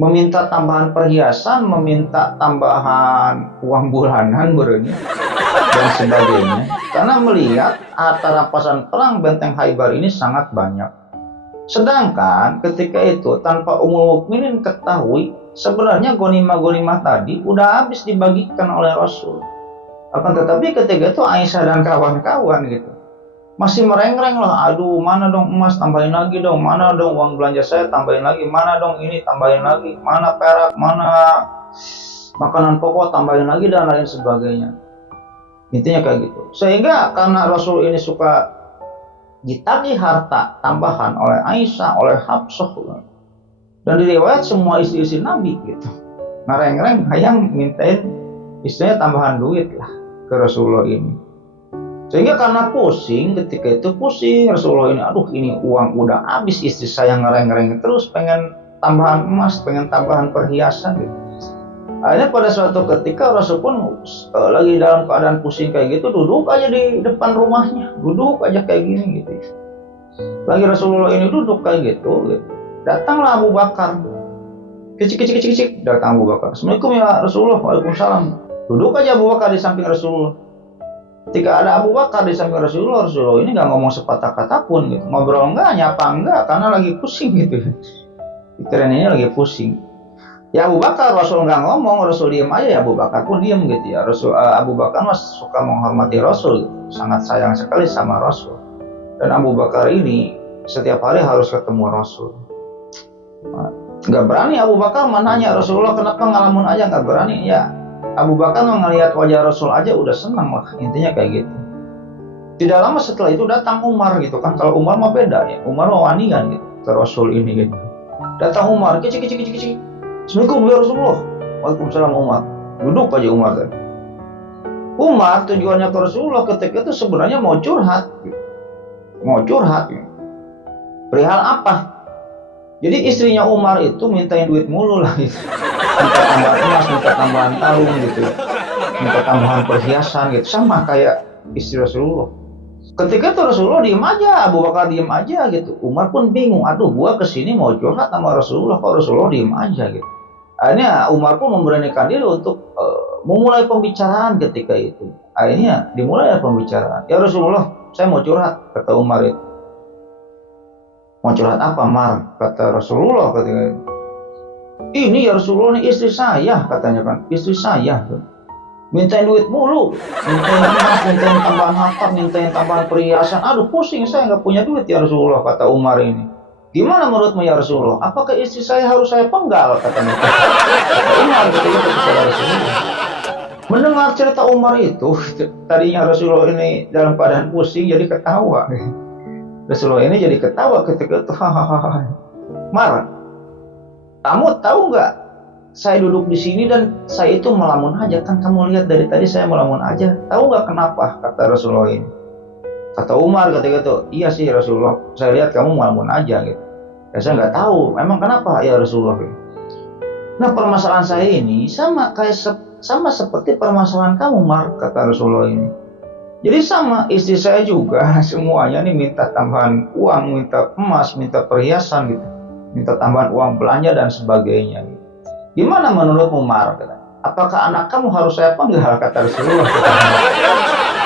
meminta tambahan perhiasan, meminta tambahan uang bulanan badannya dan sebagainya, karena melihat harta rampasan perang benteng Khaybar ini sangat banyak. Sedangkan ketika itu tanpa Ummul Mukminin ketahui, sebenarnya ghanimah tadi udah habis dibagikan oleh Rasul. Akan tetapi ketika itu Aisyah dan kawan-kawan gitu masih merengreng lah, aduh mana dong emas, tambahin lagi dong, mana dong uang belanja saya, tambahin lagi, mana dong ini, tambahin lagi, mana perak, mana makanan pokok, tambahin lagi dan lain sebagainya. Intinya kayak gitu. Sehingga karena Rasul ini suka ditagih harta tambahan oleh Aisyah, oleh Hafsah, dan diriwayat semua istri-istri Nabi gitu ngereng-reng hayang mintain istrinya tambahan duit lah ke Rasulullah ini. Sehingga karena pusing, ketika itu pusing Rasulullah ini, aduh ini uang udah habis, istri saya ngereng-ngereng terus pengen tambahan emas, pengen tambahan perhiasan gitu. Akhirnya pada suatu ketika Rasul pun lagi dalam keadaan pusing kayak gitu, duduk aja di depan rumahnya, duduk aja kayak gini gitu. Lagi Rasulullah ini duduk kayak gitu. Datanglah Abu Bakar, kicik, datang Abu Bakar. Assalamualaikum ya Rasulullah. Waalaikumsalam. Duduk aja Abu Bakar di samping Rasulullah. Ketika ada Abu Bakar di samping Rasulullah ini nggak ngomong sepatah kata pun gitu, ngobrol enggak, nyapa enggak, karena lagi pusing gitu. Pikirannya lagi pusing. Ya Abu Bakar, Rasul nggak ngomong, Rasul diem aja, ya Abu Bakar pun diem gitu ya. Abu Bakar mas suka menghormati Rasul gitu, sangat sayang sekali sama Rasul. Dan Abu Bakar ini setiap hari harus ketemu Rasul. Nggak berani Abu Bakar menanya Rasulullah kenapa ngalamun aja, nggak berani ya. Abu Bakar melihat wajah Rasul aja udah senang lah, intinya kayak gitu. Tidak lama setelah itu datang Umar gitu kan, kalau Umar mah beda ya, Umar mah wani kan gitu ke Rasul ini gitu. Datang Umar, kicik. Assalamualaikum ya Rasulullah. Waalaikumsalam Umar. Duduk aja Umar kan. Umar tujuannya ke Rasulullah ketika itu sebenarnya mau curhat gitu. Perihal apa? Jadi istrinya Umar itu mintain duit mulu lah gitu. Minta tambahan emas, minta tambahan kalung gitu, minta tambahan perhiasan gitu, sama kayak istri Rasulullah. Ketika itu Rasulullah diem aja, Abu Bakar diem aja gitu. Umar pun bingung, aduh gua kesini mau curhat sama Rasulullah, kok Rasulullah diem aja gitu. Akhirnya Umar pun memberanikan diri untuk memulai pembicaraan ketika itu. Akhirnya dimulai pembicaraan. Ya Rasulullah, saya mau curhat, kata Umar itu. Mau curhat apa, Mar? Kata Rasulullah ketika itu. Ini ya Rasulullah, ini istri saya, katanya kan, istri saya. Mintain duit mulu, mintain emas, mintain tambahan harta, mintain tambahan perhiasan. Aduh pusing, saya nggak punya duit ya Rasulullah, kata Umar ini. Gimana menurutmu ya Rasulullah? Apakah istri saya harus saya penggal, katanya. Kata Umar ketika kepada Rasulullah. Mendengar cerita Umar itu, tadinya Rasulullah ini dalam keadaan pusing jadi ketawa. Rasulullah ini jadi ketawa ketika itu. Hahaha. Mar, kamu tahu nggak? Saya duduk di sini dan saya itu melamun aja, kan kamu lihat dari tadi saya melamun aja. Tahu nggak kenapa? Kata Rasulullah ini. Kata Umar ketika itu, iya sih Rasulullah, saya lihat kamu melamun aja gitu. Ya saya nggak tahu, memang kenapa ya Rasulullah? Nah permasalahan saya ini sama seperti permasalahan kamu, Mar, kata Rasulullah ini. Jadi sama, istri saya juga semuanya nih minta tambahan uang, minta emas, minta perhiasan gitu, minta tambahan uang belanja dan sebagainya. Gitu. Gimana menurutmu, Mar? Apakah anak kamu harus saya panggil? Kata Rasulullah.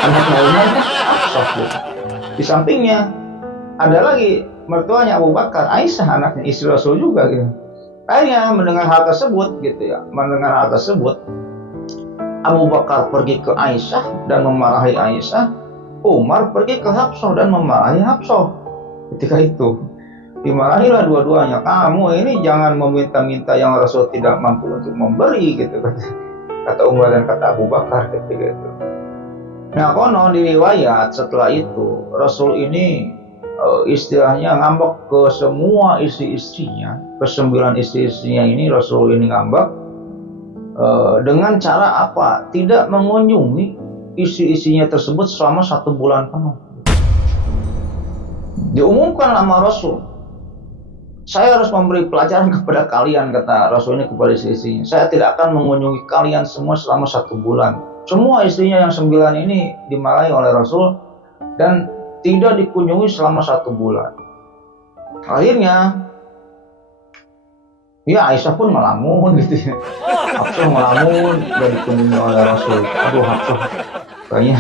Anaknya Umar kan Hafsah gitu. Di sampingnya ada lagi mertuanya Abu Bakar, Aisyah, anaknya istri Rasul juga gitu. Akhirnya mendengar hal tersebut gitu ya, mendengar hal tersebut, Abu Bakar pergi ke Aisyah dan memarahi Aisyah, Umar pergi ke Hafsah dan memarahi Hafsah. Ketika itu dimarahilah dua-duanya, kamu ini jangan meminta-minta yang Rasul tidak mampu untuk memberi gitu, kata Umar dan kata Abu Bakar ketika itu. Nah konon di riwayat setelah itu Rasul ini istilahnya ngambek ke semua istri-istrinya, ke 9 istri-istrinya ini Rasul ini ngambek dengan cara apa? Tidak mengunjungi istri-istrinya tersebut selama 1 bulan penuh. Diumumkan sama Rasul, saya harus memberi pelajaran kepada kalian, kata Rasul ini kepada istri-istrinya. Saya tidak akan mengunjungi kalian semua selama 1 bulan. Semua istrinya yang 9 ini dimarahi oleh Rasul dan tidak dikunjungi selama 1 bulan. Akhirnya ya Aisyah pun melamun gitu ya. Hafsah melamun dan dikunjungi oleh Rasul. Aduh Hafsah, kayaknya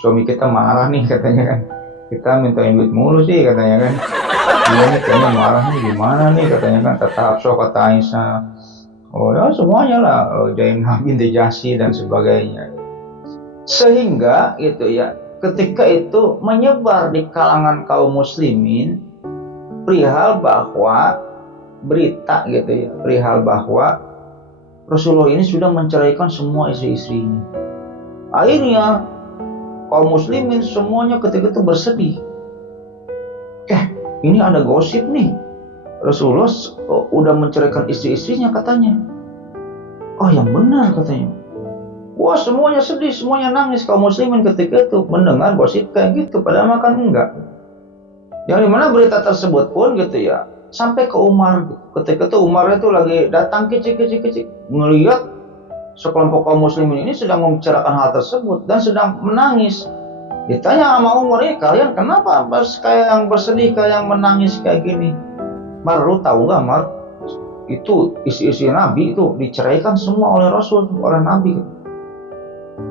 suami kita marah nih katanya kan. Kita mintain duit mulu sih katanya kan. Dia nih kayaknya marah nih, gimana nih katanya kan. Kata Hafsah, kata Aisyah. Oh ya semuanya lah, Zainab binti Jahsy dan sebagainya. Sehingga itu ya, ketika itu menyebar di kalangan kaum muslimin perihal bahwa berita gitu ya, perihal bahwa Rasulullah ini sudah menceraikan semua istri-istrinya. Akhirnya kaum muslimin semuanya ketika itu bersedih. Ini ada gosip nih, Rasulullah udah menceraikan istri-istrinya katanya. Oh yang benar katanya. Wah semuanya sedih, semuanya nangis kaum muslimin ketika itu mendengar gosip kayak gitu, padahal kan enggak. Yang dimana berita tersebut pun gitu ya sampai ke Umar gitu. Ketika itu Umar itu lagi datang kecik melihat sekelompok kaum muslimin ini sedang membicarakan hal tersebut dan sedang menangis. Ditanya sama Umar, ini kalian kenapa kayak yang bersedih, kayak yang menangis kayak gini? Mar, lu tahu nggak Mar? Itu istri-istri Nabi itu diceraikan semua oleh Rasul, oleh Nabi.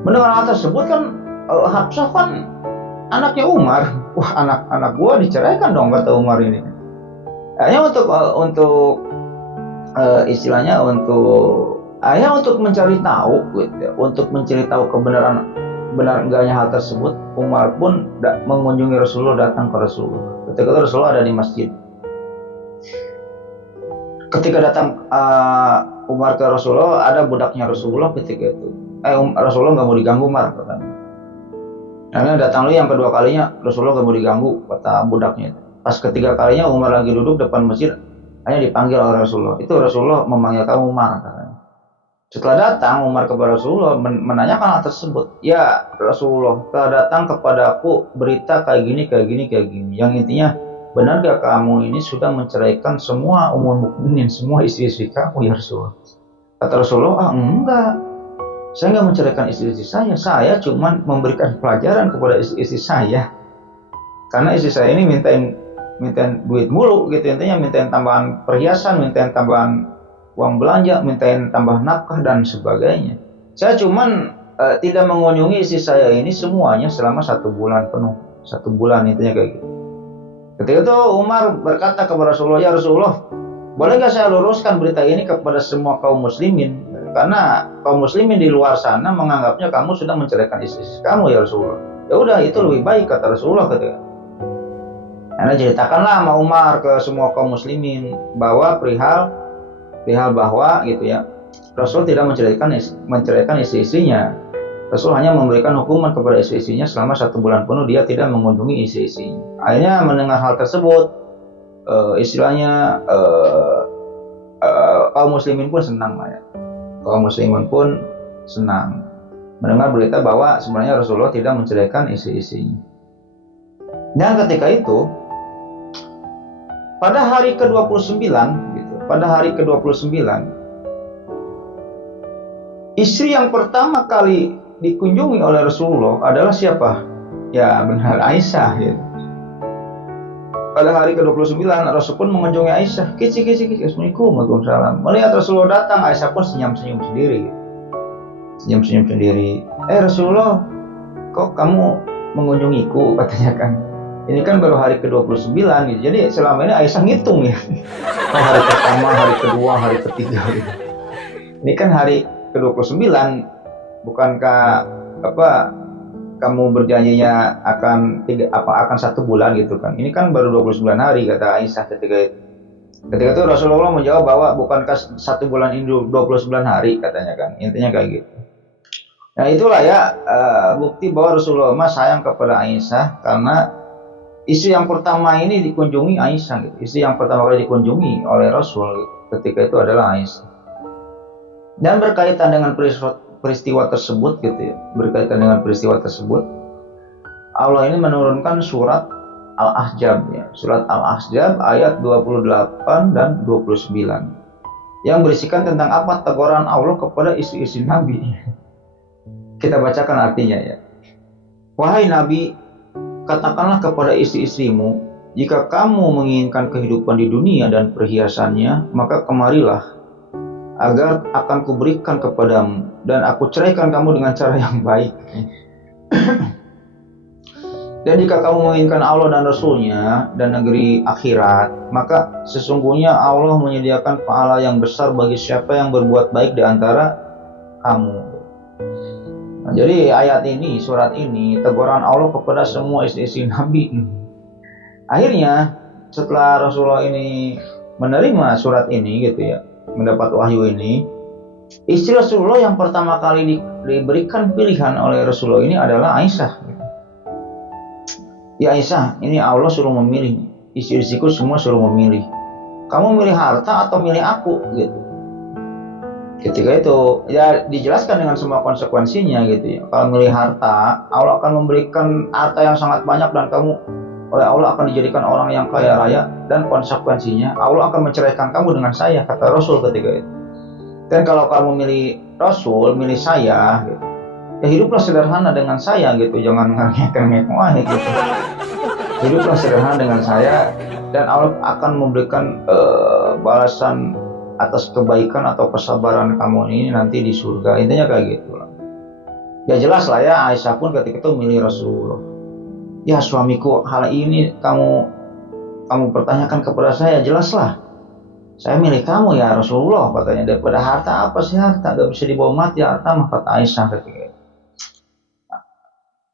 Mendengar hal tersebut kan Hafsah kan anaknya Umar. Wah anak-anak gua diceraikan dong, kata Umar ini. Hanya untuk istilahnya untuk mencari tahu gitu, untuk mencari tahu benar enggaknya hal tersebut, Umar pun mengunjungi Rasulullah, datang ke Rasulullah. Ketika itu Rasulullah ada di masjid. Ketika datang Umar ke Rasulullah, ada budaknya Rasulullah ketika itu. Rasulullah nggak mau diganggu, Umar katanya. Karena datang lagi yang kedua kalinya, Rasulullah nggak mau diganggu, kata budaknya. Pas ketiga kalinya Umar lagi duduk depan masjid, hanya dipanggil oleh Rasulullah. Itu Rasulullah memanggil kamu Umar katanya. Setelah datang Umar kepada Rasulullah menanyakan hal tersebut. Ya Rasulullah, telah datang kepada aku berita kayak gini. Yang intinya, benar gak kamu ini sudah menceraikan semua ummul mukminin, semua istri-istri kamu ya Rasulullah? Kata Rasulullah, enggak. Saya enggak menceraikan istri-istri saya. Saya cuma memberikan pelajaran kepada istri-istri saya. Karena istri saya ini mintain duit mulu gitu, intinya mintain tambahan perhiasan, mintain tambahan uang belanja, mintain tambah nafkah dan sebagainya. Saya cuman tidak mengunjungi istri saya ini semuanya selama 1 bulan penuh. 1 bulan intinya kayak gitu. Ketika itu Umar berkata kepada Rasulullah, ya Rasulullah, boleh nggak saya luruskan berita ini kepada semua kaum muslimin? Karena kaum muslimin di luar sana menganggapnya kamu sudah menceraikan istri kamu ya Rasulullah. Ya udah, itu lebih baik kata Rasulullah ketika. Karena ceritakanlah sama Umar ke semua kaum muslimin bahwa perihal bahwa gitu ya, Rasul tidak menceraikan istri-istrinya. Rasul hanya memberikan hukuman kepada istri-istrinya selama 1 bulan penuh dia tidak mengunjungi istri-istrinya. Akhirnya mendengar hal tersebut, istilahnya kaum muslimin pun senang ya. Kaum muslimin pun senang mendengar berita bahwa sebenarnya Rasulullah tidak menceraikan istri-istrinya. Dan ketika itu, pada hari ke-29 gitu, istri yang pertama kali dikunjungi oleh Rasulullah adalah siapa? Ya benar, Aisyah gitu. Pada hari ke-29 Rasul pun mengunjungi Aisyah. Assalamualaikum warahmatullahi. Melihat Rasulullah datang, Aisyah pun senyum-senyum sendiri gitu. Rasulullah, kok kamu mengunjungiku, katanya kan. Ini kan baru hari ke-29 gitu. Jadi selama ini Aisyah ngitung ya. Hari pertama, hari kedua, hari ketiga gitu. Ini kan hari ke-29. Bukankah kamu berjanjinya akan 1 bulan gitu kan? Ini kan baru 29 hari kata Aisyah ketika itu. Ketika itu Rasulullah menjawab bahwa bukankah 1 bulan ini 29 hari katanya kan? Intinya kayak gitu. Nah itulah ya bukti bahwa Rasulullah sayang kepada Aisyah karena istri yang pertama ini dikunjungi Aisyah gitu. Istri yang pertama kali dikunjungi oleh Rasul gitu. Ketika itu adalah Aisyah. Dan berkaitan dengan peristiwa tersebut gitu ya. Allah ini menurunkan surat Al-Ahzab ya. Surat Al-Ahzab ayat 28 dan 29. Yang berisikan tentang apa teguran Allah kepada istri-istri Nabi. Kita bacakan artinya ya. Wahai Nabi, katakanlah kepada istri-istrimu, jika kamu menginginkan kehidupan di dunia dan perhiasannya, maka kemarilah, agar akan kuberikan kepadamu, dan aku ceraikan kamu dengan cara yang baik. Dan jika kamu menginginkan Allah dan Rasulnya dan negeri akhirat, maka sesungguhnya Allah menyediakan pahala yang besar bagi siapa yang berbuat baik di antara kamu. Nah, jadi ayat ini, surat ini, teguran Allah kepada semua istri-istri Nabi. Akhirnya setelah Rasulullah ini menerima surat ini gitu ya, mendapat wahyu ini, istri Rasulullah yang pertama kali diberikan pilihan oleh Rasulullah ini adalah Aisyah. Ya Aisyah, ini Allah suruh memilih, istri-istriku semua suruh memilih. Kamu milih harta atau milih aku gitu. Ketika itu ya dijelaskan dengan semua konsekuensinya gitu ya. Kalau milih harta, Allah akan memberikan harta yang sangat banyak dan kamu oleh Allah akan dijadikan orang yang kaya raya, dan konsekuensinya Allah akan menceraikan kamu dengan saya, kata Rasul ketika itu. Dan kalau kamu milih Rasul, milih saya gitu, ya hiduplah sederhana dengan saya gitu, jangan ngekek-ngekek gitu. Hiduplah sederhana dengan saya dan Allah akan memberikan balasan atas kebaikan atau kesabaran kamu ini nanti di surga. Intinya kayak gitu lah. Ya jelas lah ya, Aisyah pun ketika itu milih Rasulullah. Ya suamiku, hal ini kamu pertanyakan kepada saya, jelaslah. Saya milih kamu ya Rasulullah, katanya. Daripada harta, apa sih harta? Gak bisa dibawa mati harta mah, kata Aisyah ketika itu.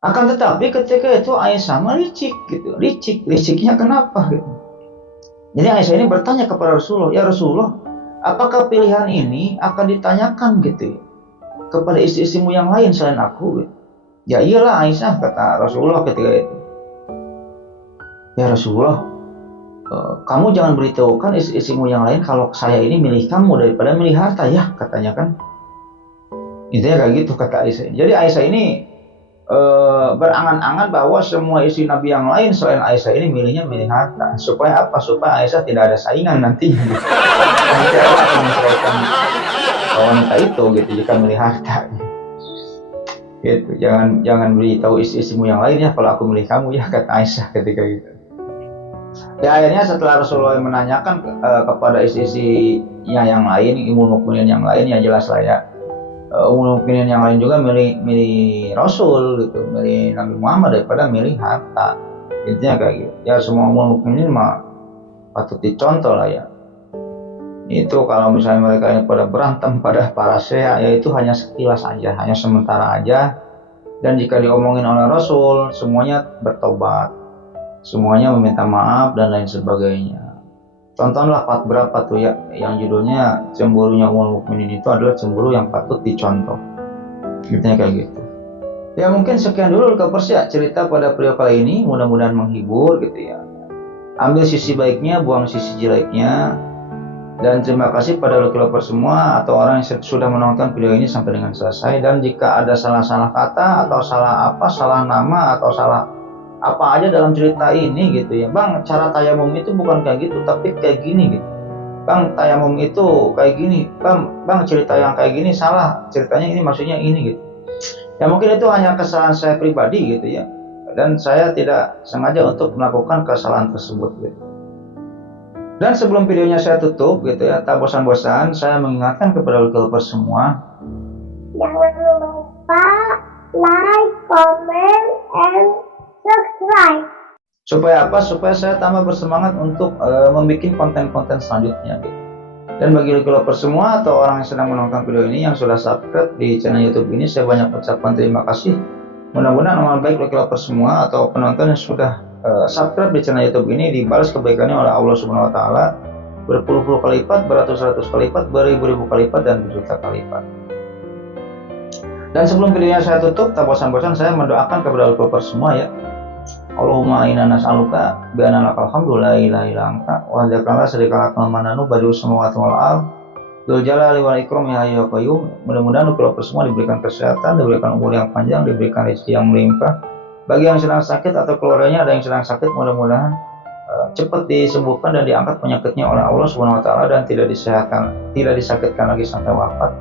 Akan tetapi ketika itu Aisyah melicik gitu. Liciknya kenapa gitu. Jadi Aisyah ini bertanya kepada Rasulullah, ya Rasulullah, apakah pilihan ini akan ditanyakan gitu kepada istri-istrimu yang lain selain aku gitu? Ya iyalah Aisyah, kata Rasulullah ketika itu. Ya Rasulullah, kamu jangan beritahukan istri-istrimu yang lain kalau saya ini milih kamu daripada milih harta ya, katanya kan. Intinya kayak gitu kata Aisyah. Jadi Aisyah ini berangan-angan bahwa semua istri Nabi yang lain selain Aisyah ini milih harta. Supaya apa? Supaya Aisyah tidak ada saingan nanti. Nanti Allah akan menceraikan wanita itu gitu jika milih harta. Gitu. Jangan beritahu istri-istrimu yang lain ya kalau aku milih kamu ya, kata Aisyah ketika itu. Ya akhirnya setelah Rasulullah menanyakan kepada istri-istrinya yang lain, Ummul Mukminin yang lain, ya jelas lah ya. Ummul Mukminin yang lain juga milih Rasul gitu, milih Nabi Muhammad daripada milih harta. Intinya kayak gitu. Ya semua ummul mukminin mah patut dicontoh lah ya. Itu kalau misalnya mereka ini pada berantem pada para syekh, ya itu hanya sekilas aja, hanya sementara aja. Dan jika diomongin oleh Rasul, semuanya bertobat, semuanya meminta maaf dan lain sebagainya. Tontonlah part berapa tuh ya, yang judulnya cemburunya ummul mukminin itu adalah cemburu yang patut dicontoh. Intinya kayak gitu. Ya mungkin sekian dulu Lekapers ya cerita pada video kali ini, mudah-mudahan menghibur gitu ya. Ambil sisi baiknya, buang sisi jeleknya. Dan terima kasih pada Lekapers semua atau orang yang sudah menonton video ini sampai dengan selesai. Dan jika ada salah-salah kata atau salah nama atau salah apa aja dalam cerita ini gitu ya, Bang, cara tayamum itu bukan kayak gitu tapi kayak gini gitu. Bang, tayamum itu kayak gini. Bang, cerita yang kayak gini salah, ceritanya ini maksudnya ini gitu. Ya mungkin itu hanya kesalahan saya pribadi gitu ya, dan saya tidak sengaja untuk melakukan kesalahan tersebut gitu. Dan sebelum videonya saya tutup gitu ya, tak bosan-bosan saya mengingatkan kepada Lekapers semua, jangan lupa like, comment, and subscribe. supaya apa? Supaya saya tambah bersemangat untuk membuat konten-konten selanjutnya gitu. Dan bagi Lekapers semua atau orang yang sedang menonton video ini yang sudah subscribe di channel YouTube ini, saya banyak ucapkan terima kasih. Mudah-mudahan amal baik Lekapers semua atau penonton yang sudah subscribe di channel YouTube ini dibalas kebaikannya oleh Allah Subhanahu wa taala berpuluh-puluh kali lipat, beratus-ratus kali lipat, beribu-ribu kali lipat, dan berjuta kali lipat. Dan sebelum videonya saya tutup, tak bosan-bosan saya mendoakan kepada Lekapers semua ya. Allahumma inna nas'aluka bi anna lakal hamdu la ilaha illa anta wa jazakallahu syarika lakal mananu badi'us samawati wal ardh dzul jalali wal ikram ya hayyu ya qayyum. Mudah-mudahan Lekapers semua diberikan kesehatan, diberikan umur yang panjang, diberikan rezeki yang melimpah. Bagi yang sedang sakit atau keluarganya ada yang sedang sakit, mudah-mudahan cepat disembuhkan dan diangkat penyakitnya oleh Allah Subhanahu wa taala dan tidak disakitkan lagi sampai wafat.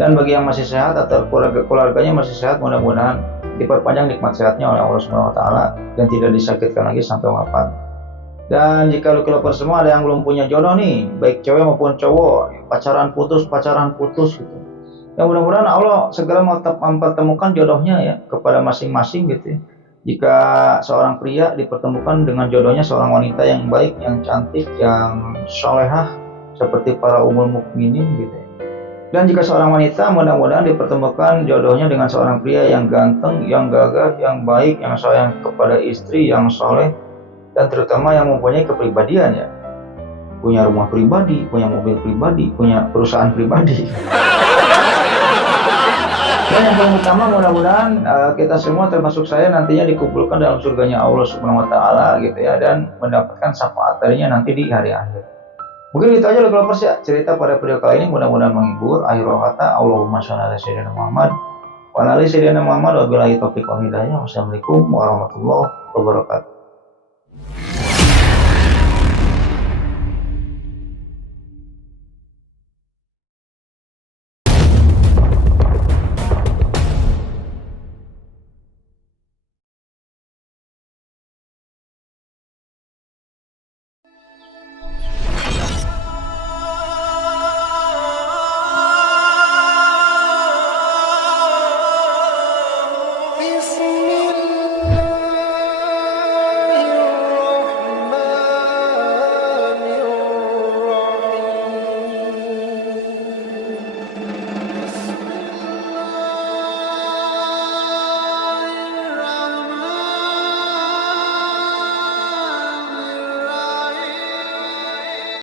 Dan bagi yang masih sehat atau keluarganya masih sehat, mudah-mudahan diperpanjang nikmat sehatnya oleh Allah Subhanahu wa taala dan tidak disakitkan lagi sampai wafat. Dan jika Lekapers semua ada yang belum punya jodoh nih, baik cewek maupun cowok, pacaran putus gitu. Ya mudah-mudahan Allah segera mempertemukan jodohnya ya kepada masing-masing gitu ya. Jika seorang pria dipertemukan dengan jodohnya seorang wanita yang baik, yang cantik, yang solehah seperti para ummul mukminin gitu ya. Dan jika seorang wanita mudah-mudahan dipertemukan jodohnya dengan seorang pria yang ganteng, yang gagah, yang baik, yang sayang kepada istri, yang soleh, dan terutama yang mempunyai kepribadian ya. Punya rumah pribadi, punya mobil pribadi, punya perusahaan pribadi. Dan yang paling utama mudah-mudahan kita semua termasuk saya nantinya dikumpulkan dalam surganya Allah Subhanahu wa taala gitu ya, dan mendapatkan syafaat darinya nanti di hari akhir. Mungkin itu aja Lekapers ya cerita pada video kali ini, mudah-mudahan menghibur. Akhirul kata Allahumma sholli ala sayyidina Muhammad wa ala ali sayyidina Muhammad wa billahi taufiq wal hidayah. Wassalamualaikum warahmatullahi wabarakatuh.